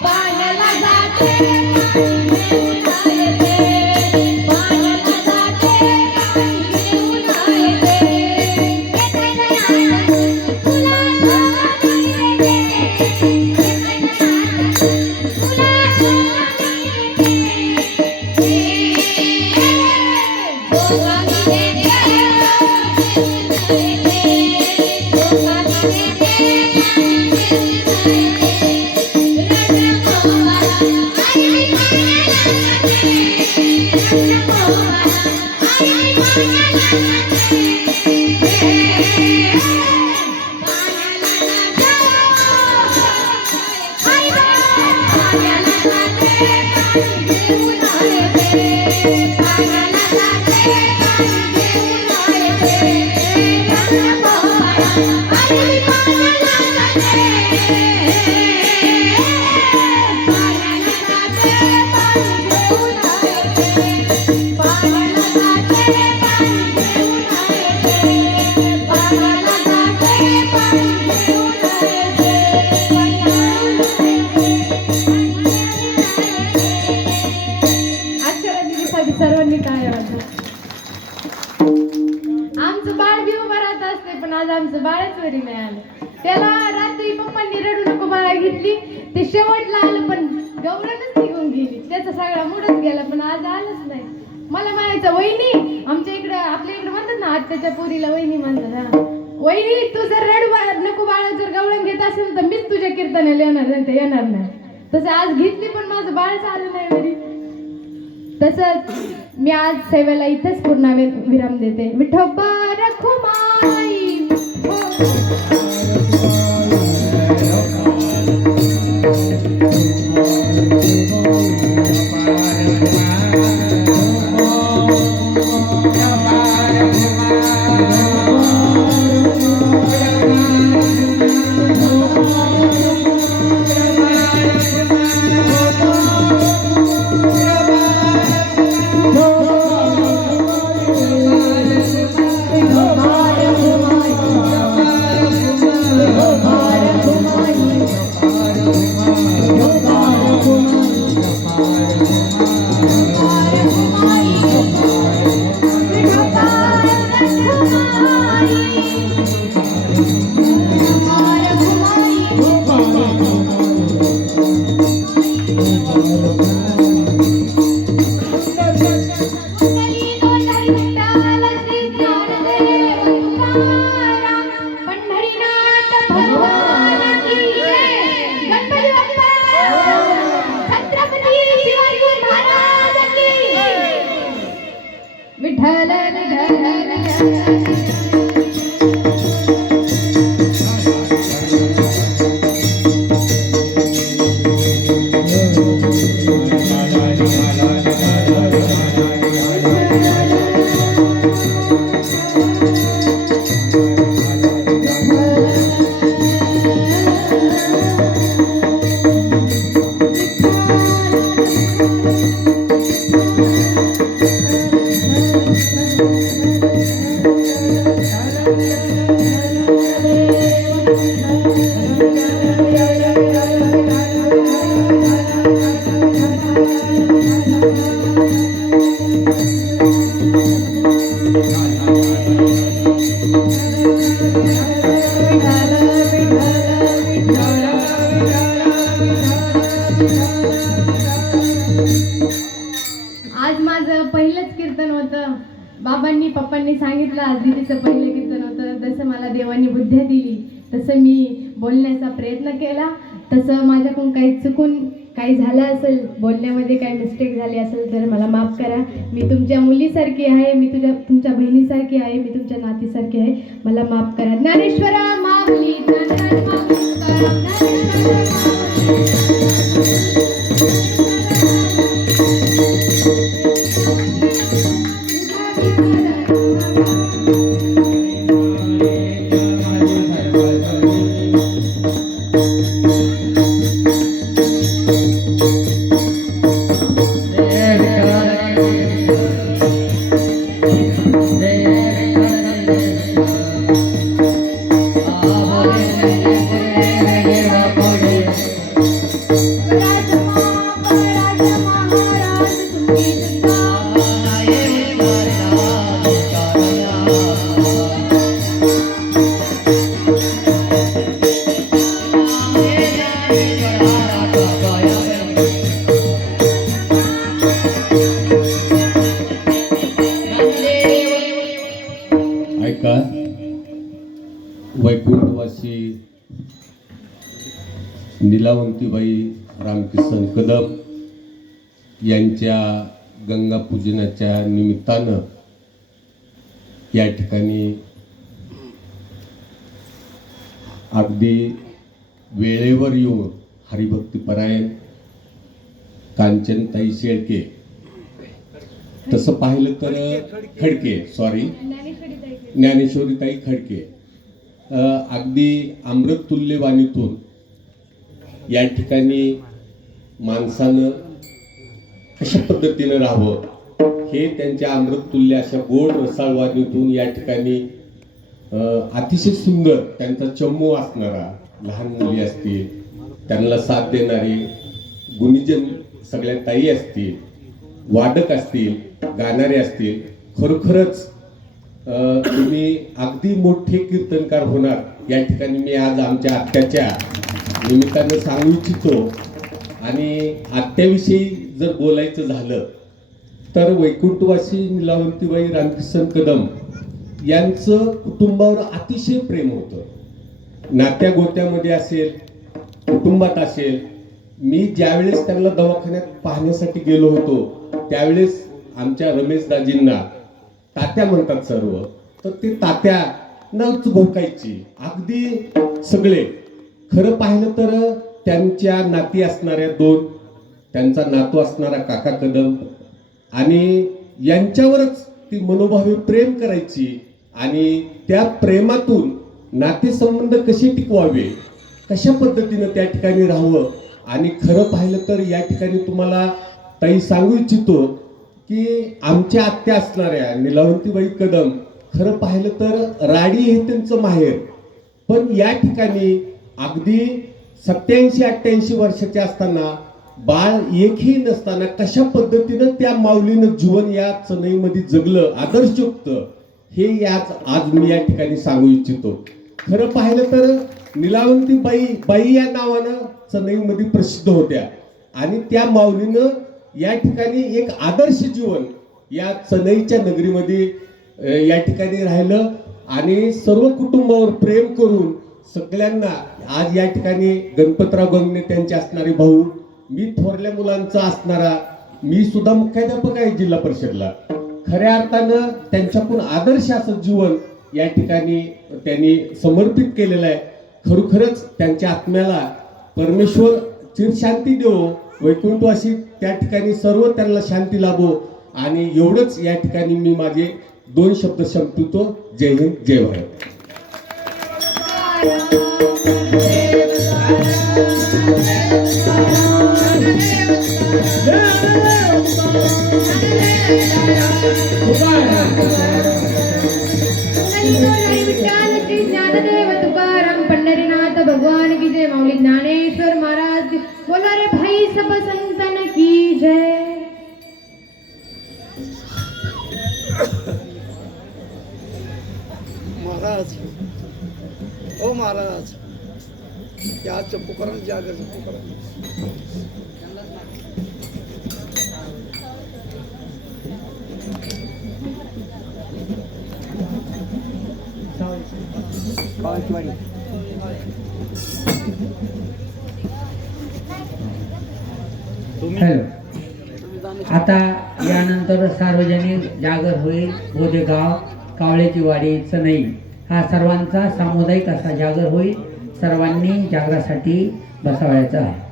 पाण्याला जाते पाणी घेऊन येते, पाण्याला जाते पाणी घेऊन येते. तुला सोडून येते, तुला सोडून सर्वांनी काय वाटतं. आमचं बाळ बी उभं राहत असते, पण आज आमचं बाळच वरी नाही आलं. त्याला रात्री पप्पांनी रडू नको बाळा घेतली, ते शेवटला आलं पण गौरवच निघून गेली, त्याचा सगळा मूडच गेला, पण आज आलंच नाही. मला म्हणायचं वहिनी, आमच्या इकडं आपल्या इकडे म्हणतात ना आत्याच्या पोरीला वहिनी म्हणतात, हा वहिनी तू जर नको बाळा जर गवळण घेत असेल तर मीच तुझ्या कीर्तनाला येणार नाही. तसं आज घेतली पण माझं बाळच आलं नाही वरी. तसंच मी आज सेवेला इथेच पूर्ण विराम देते. विठोबा रखुमाई आज माझं पहिलंच कीर्तन होतं. बाबांनी पप्पांनी सांगितलं आज दीदीचं पहिलं कीर्तन होतं. जसं मला देवानी बुद्ध्या दिली तसं मी बोलण्याचा प्रयत्न केला. तसं माझ्याकडून काही चुकून काही झालं असेल, बोलण्यामध्ये काही मिस्टेक झाली असेल तर मला माफ करा. मी तुमच्या मुलीसारखी आहे, मी तुमच्या बहिणीसारखी आहे, मी तुमच्या नातीसारखी आहे, मला माफ करा. ज्ञानेश्वरा माऊली आज वैकुंठवासी नीलावंतीबाई रामकिसन कदम यांच्या गंगा पूजनाच्या निमित्तानं या ठिकाणी अगदी वेळेवर येऊन हरिभक्तीपरायण कांचनताई शेळके, तसं पाहिलं तर खडके, ज्ञानेश्वरीताई खडके, अगदी अमृततुल्य वाणीतून या ठिकाणी माणसानं कशा पद्धतीनं राहावं हे त्यांच्या अमृततुल्य अशा गोड रसाळ वाणीतून या ठिकाणी अतिशय सुंदर त्यांचा चमू असणारा, लहान मुली असतील, त्यांना साथ देणारे गुणीजन सगळ्या ताई असतील, वादक असतील, गाणारे असतील, खरोखरच तुम्ही अगदी मोठे कीर्तनकार होणार या ठिकाणी मी आज आमच्या आत्याच्या निमित्तानं सांगू इच्छितो. आणि आत्याविषयी जर बोलायचं झालं तर वैकुंठवासी नीलावंतीबाई रामकिसन कदम यांचं कुटुंबावर अतिशय प्रेम होतं. नात्या गोत्यामध्ये असेल, कुटुंबात असेल. मी ज्यावेळेस त्यांना दवाखान्यात पाहण्यासाठी गेलो होतो त्यावेळेस आमच्या रमेशदाजींना तात्या म्हणतात सर्व, तर ते तात्या नच भोकायची अगदी सगळे. खरं पाहिलं तर त्यांच्या नाती असणाऱ्या दोन, त्यांचा नातू असणारा काका कदम आणि यांच्यावरच ती मनोभावे प्रेम करायची आणि त्या प्रेमातून नातेसंबंध कसे टिकवावे, कशा पद्धतीनं त्या ठिकाणी राहावं. आणि खरं पाहिलं तर या ठिकाणी तुम्हाला ताई सांगू इच्छितो की आमच्या आत्या असणाऱ्या नीलावंतीबाई कदम खरं पाहिलं तर राडी हे त्यांचं माहेर, पण या ठिकाणी अगदी 87-88 वर्षाचे असताना बाळ एकही नसताना कशा पद्धतीनं त्या माऊलीनं जीवन या चनईमध्ये जगलं आदर्शयुक्त, हे आज मी या ठिकाणी सांगू इच्छितो. खरं पाहिलं तर नीलावंतीबाई या नावानं चनईमध्ये प्रसिद्ध होत्या आणि त्या माऊलीनं या ठिकाणी एक आदर्श जीवन या चनईच्या नगरीमध्ये या ठिकाणी राहिलं आणि सर्व कुटुंबावर प्रेम करून सगळ्यांना आज या ठिकाणी गणपतराव गंगणे त्यांचे असणारे भाऊ, मी थोरल्या मुलांचा असणारा, मी सुद्धा मुख्याध्यापक आहे जिल्हा परिषदला. खऱ्या अर्थानं त्यांच्याकडून आदर्श असं जीवन या ठिकाणी त्यांनी समर्पित केलेलं आहे. खरोखरच त्यांच्या आत्म्याला परमेश्वर चिरशांती देवो, वैकुंठवासी त्या ठिकाणी सर्व त्यांना शांती लाभो. आणि एवढंच या ठिकाणी मी माझे 2 शब्द संपवितो. जय हिंद, जय भारत. श्री ज्ञानदेव तुकाराम पंढरीनाथ भगवान की जय. माऊली ज्ञानेश्वर महाराज की. बोला रे भाई सब संतन की जय. महाराज, ओ महाराज, या चप्पू करा, जागर चप्पू करा. हॅलो. आता यानंतर सार्वजनिक जागर होईल. गोदेगाव, कावळेची वाडी, चनई हा सर्वांचा सामुदायिक असा जागर होईल. सर्वांनी जागरासाठी बसावायचं आहे.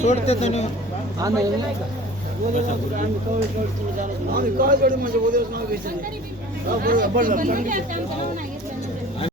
सोडते तुम्ही म्हणजे उद्याच नाव घ्यायचं.